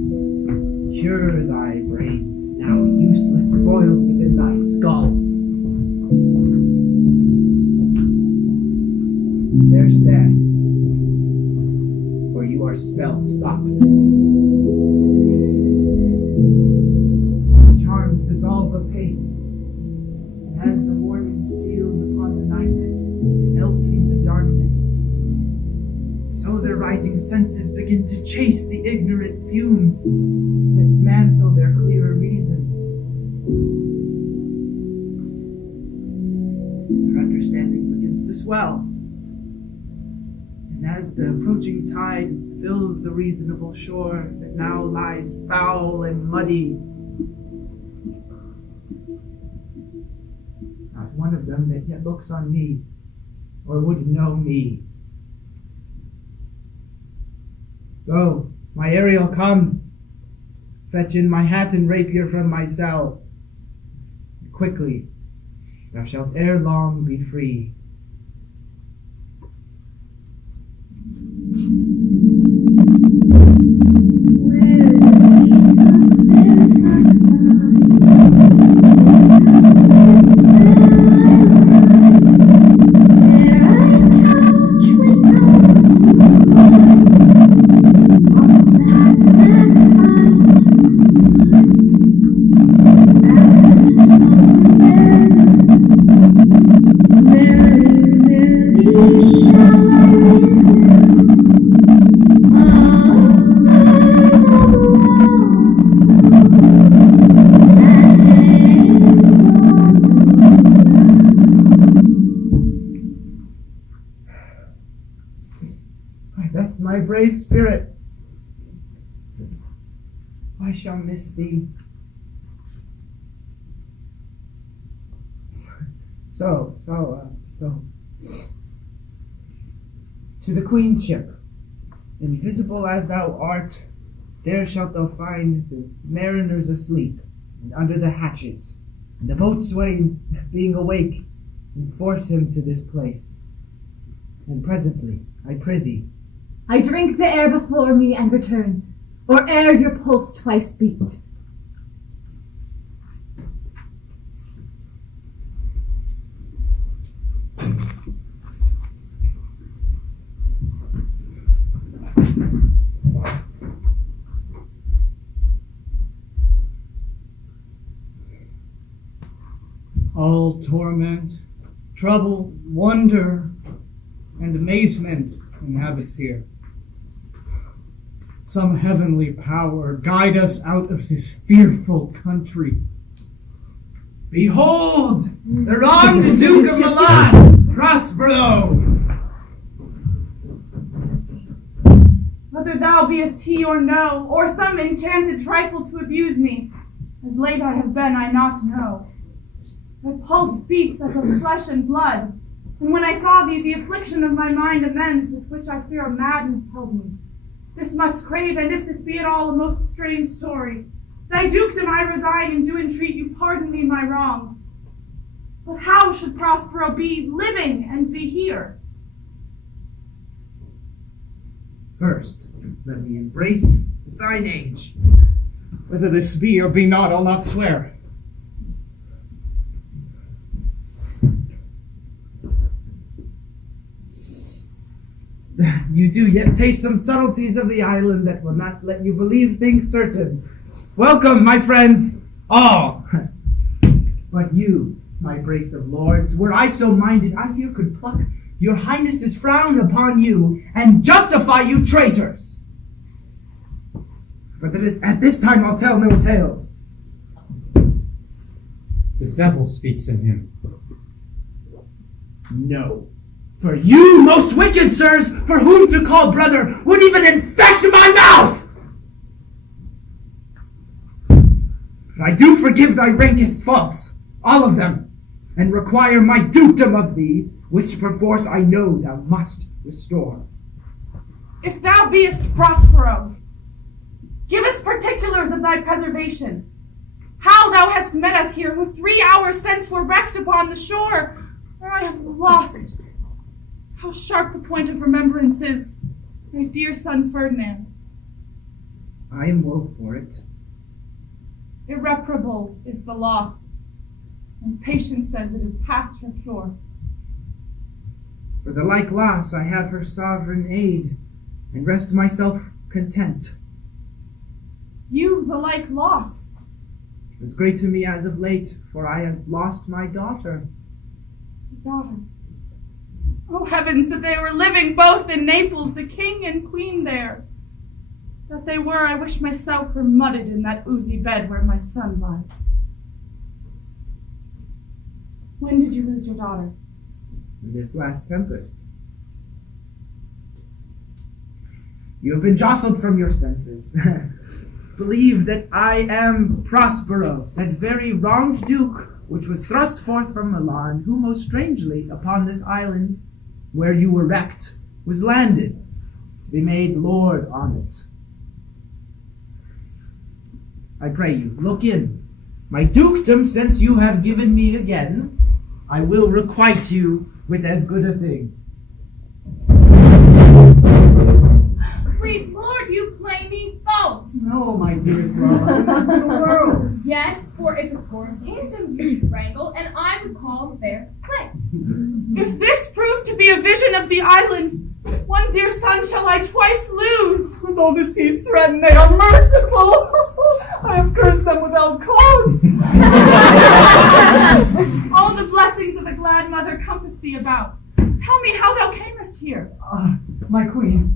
cure thy brains, now useless boiled within thy skull. There stand, for you are spell stopped. Charms dissolve apace, and as the morning steals upon the night, melting the darkness, so their rising senses begin to chase the ignorant fumes that mantle their clearer reason. Their understanding begins to swell, and as the approaching tide fills the reasonable shore that now lies foul and muddy, not one of them that yet looks on me, or would know me. Go, my Ariel, come. Fetch in my hat and rapier from my cell. Quickly, thou shalt ere long be free. My brave spirit, I shall miss thee. So, to the Queen's ship, invisible as thou art, there shalt thou find the mariners asleep, and under the hatches, and the boatswain being awake, and force him to this place. And presently, I prithee, I drink the air before me and return, or ere your pulse twice beat. All torment, trouble, wonder, and amazement inhabits here. Some heavenly power guide us out of this fearful country. Behold, the armed Duke of Milan, Prospero! Whether thou beest he or no, or some enchanted trifle to abuse me, as late I have been, I not know. My pulse beats as of flesh and blood, and when I saw thee, the affliction of my mind amends, with which I fear a madness held me. This must crave, and if this be at all a most strange story, thy dukedom I resign, and do entreat you pardon me my wrongs. But how should Prospero be living and be here? First, let me embrace thine age. Whether this be or be not, I'll not swear. You do yet taste some subtleties of the island that will not let you believe things certain. Welcome, my friends, all. But you, my brace of lords, were I so minded, I here could pluck your highness's frown upon you and justify you traitors. But at this time I'll tell no tales. The devil speaks in him. No. For you, most wicked sirs, for whom to call brother would even infect my mouth! But I do forgive thy rankest faults, all of them, and require my dukedom of thee, which perforce I know thou must restore. If thou beest Prospero, give us particulars of thy preservation. How thou hast met us here, who 3 hours since were wrecked upon the shore, where I have lost. How sharp the point of remembrance is, my dear son Ferdinand. I am woe for it. Irreparable is the loss, and patience says it is past her cure. For the like loss I have her sovereign aid, and rest myself content. You the like loss? It was great to me as of late, for I have lost my daughter. Daughter. Oh heavens, that they were living both in Naples, the king and queen there. That they were, I wish myself were mudded in that oozy bed where my son lies. When did you lose your daughter? In this last tempest. You have been jostled from your senses. Believe that I am Prospero, that very wronged duke which was thrust forth from Milan, who most strangely upon this island where you were wrecked was landed, to be made lord on it. I pray you, look in. My dukedom, since you have given me again, I will requite you with as good a thing. Sweet lord, you play me false. No, my dearest love, I would not in the world. Yes, for if a score of kingdoms you should wrangle, and I would call fair play. If this prove to be a vision of the island, one dear son shall I twice lose. Though the seas threaten, they are merciful. I have cursed them without cause. All the blessings of a glad mother compass thee about. Tell me how thou camest here. My queen,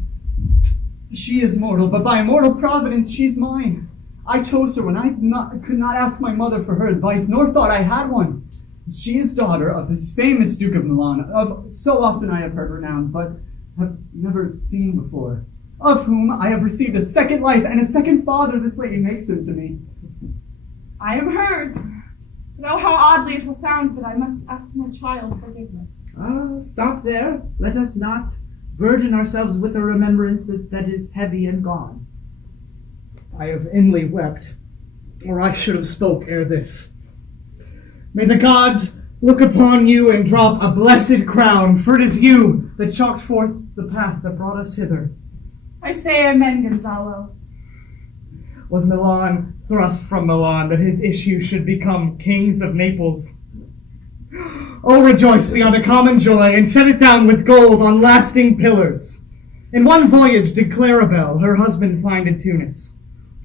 she is mortal, but by immortal providence she's mine. I chose her when I could not ask my mother for her advice, nor thought I had one. She is daughter of this famous Duke of Milan, of so often I have heard renowned, but have never seen before, of whom I have received a second life, and a second father this lady makes him to me. I am hers. Know how oddly it will sound, but I must ask my child forgiveness. Stop there. Let us not burden ourselves with a remembrance that is heavy and gone. I have inly wept, or I should have spoke ere this. May the gods look upon you and drop a blessed crown, for it is you that chalked forth the path that brought us hither. I say amen, Gonzalo. Was Milan thrust from Milan that his issue should become kings of Naples? Oh, rejoice beyond a common joy, and set it down with gold on lasting pillars. In one voyage did Claribel her husband find in Tunis,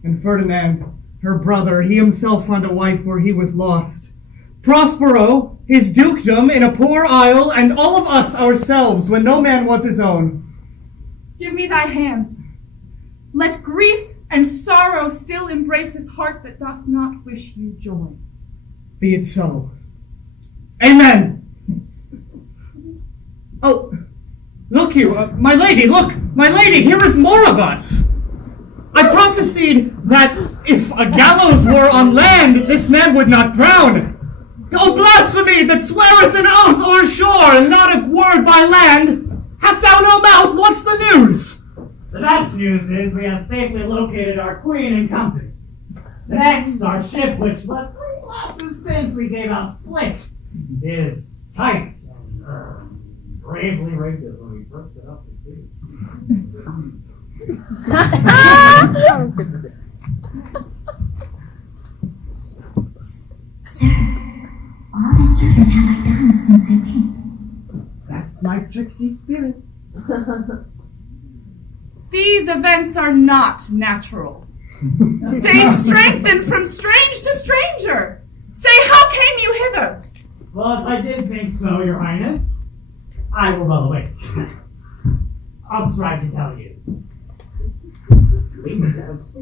and Ferdinand, her brother, he himself found a wife where he was lost. Prospero, his dukedom in a poor isle, and all of us ourselves when no man was his own. Give me thy hands. Let grief and sorrow still embrace his heart that doth not wish you joy. Be it so. Amen. Oh, look you, my lady, look, my lady, here is more of us. I prophesied that if a gallows were on land, this man would not drown. O blasphemy that sweareth an oath o'er shore, and not a word by land! Hast thou no mouth? What's the news? The best news is we have safely located our queen and company. The next, our ship, which but 3 losses since we gave out split, is tight and bravely rigged when we first set up to sea. Sir, all the service have I done since I went. That's my tricksy spirit. These events are not natural. They strengthen from strange to stranger. Say, how came you hither? Well, if I did think so, Your Highness, I will well await. I'll strive to tell you. Windows,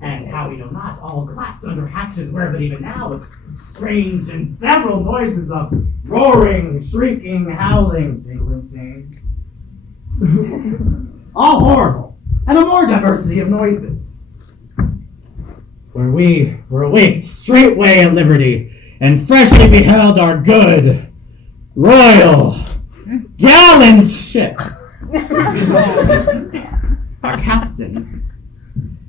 and how we know not, all clapped under hatches where but even now, with strange and several noises of roaring, shrieking, howling, jingling, all horrible, and a more diversity of noises. Where we were awaked straightway at liberty, and freshly beheld our good, royal, gallant ship. Our captain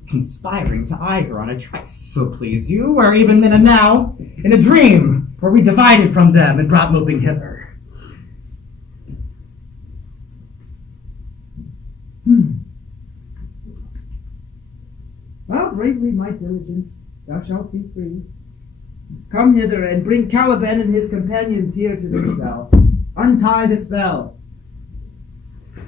conspiring to eye her on a trice, so please you, where even men are now, in a dream, where we divided from them and brought moping hither. Well, bravely my diligence, thou shalt be free. Come hither and bring Caliban and his companions here to this cell. Untie the spell.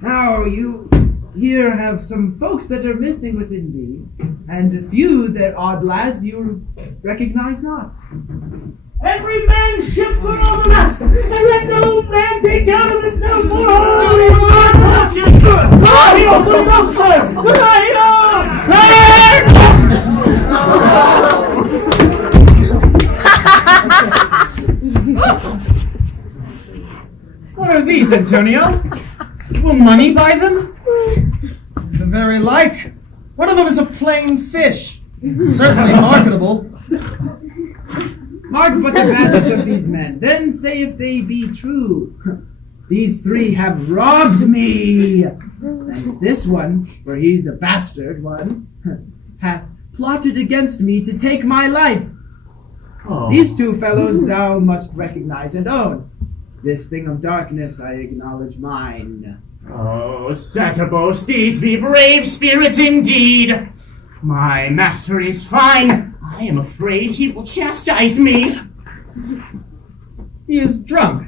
Now you here have some folks that are missing within thee, and a few that odd lads you recognize not. Every man shift for all the rest, and let no man take care of himself for What are these, Antonio? Will money buy them? The very like. One of them is a plain fish. Certainly marketable. Mark but the badges of these men, then say if they be true. These three have robbed me. And this one, for he's a bastard one, hath plotted against me to take my life. Oh. These two fellows thou must recognize and own. This thing of darkness I acknowledge mine. Oh, Satabos, these be brave spirits indeed. My master is fine. I am afraid he will chastise me. He is drunk.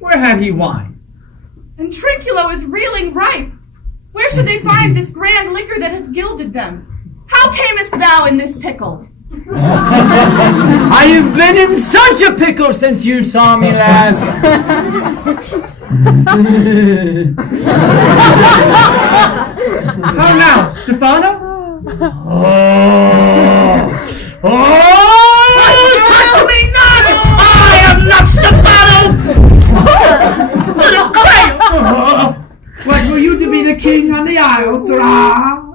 Where had he wine? And Trinculo is reeling ripe. Where should they find this grand liquor that hath gilded them? How camest thou in this pickle? I have been in such a pickle since you saw me last. How now, Stefano? Touch me not! I am not Stefano! Little crayon! What, were you to be the king on the isle, sirrah?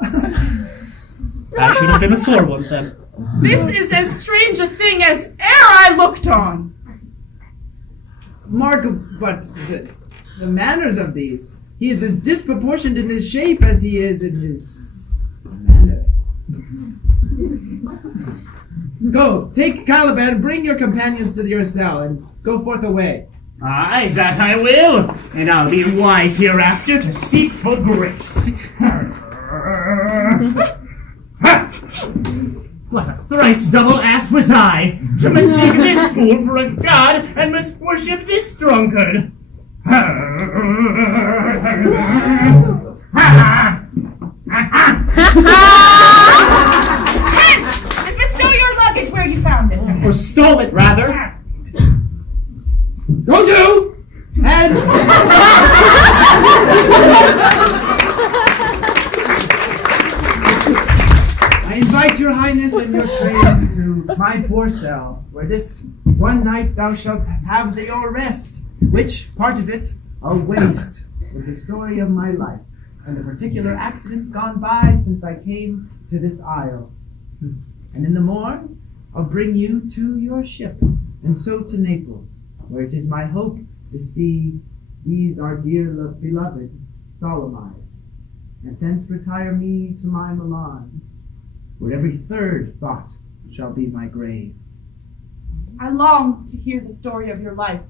I should have been a sore one then. This is as strange a thing as e'er I looked on. Mark, but the manners of these. He is as disproportioned in his shape as he is in his manner. Go, take Caliban, bring your companions to your cell, and go forth away. Aye, that I will, and I'll be wise hereafter to seek for grace. What a thrice double ass was I, to mistake this fool for a god and must worship this drunkard. Hence! And bestow your luggage where you found it. Or stole it, rather. Go to! And... I invite your highness and your train to my poor cell, where this one night thou shalt have your rest, which part of it I'll waste with the story of my life, and the particular accidents gone by since I came to this isle. And in the morn, I'll bring you to your ship, and so to Naples, where it is my hope to see these our dear beloved solemnized, and thence retire me to my Milan, where every third thought shall be my grave. I long to hear the story of your life,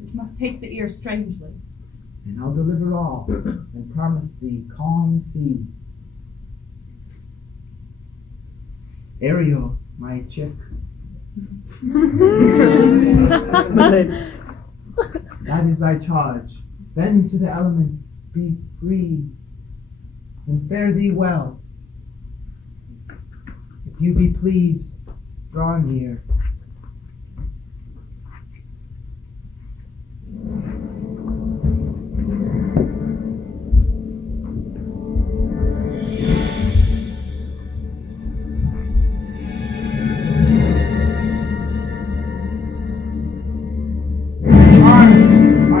which must take the ear strangely. And I'll deliver all, and promise thee calm seas. Ariel, my chick. That is thy charge. Then to the elements be free. and fare thee well. If you be pleased, draw near.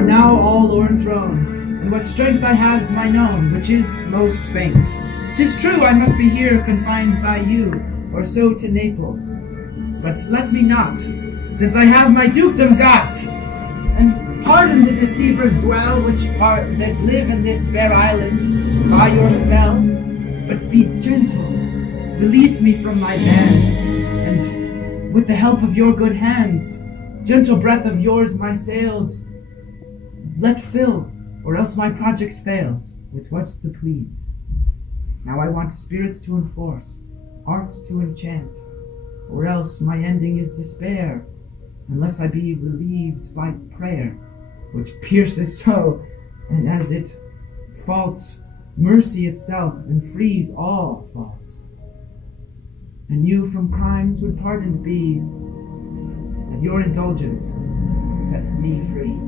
Now all o'erthrown, and what strength I have's mine own, which is most faint. 'Tis true I must be here confined by you, or so to Naples. But let me not, since I have my dukedom got, and pardon the deceivers dwell, that live in this bare island, by your spell. But be gentle, release me from my bands, and with the help of your good hands, gentle breath of yours my sails, let fill, or else my projects fails, with what's to please. Now I want spirits to enforce, arts to enchant, or else my ending is despair, unless I be relieved by prayer, which pierces so, and as it faults mercy itself, and frees all faults. And you from crimes would pardoned be, and your indulgence set me free.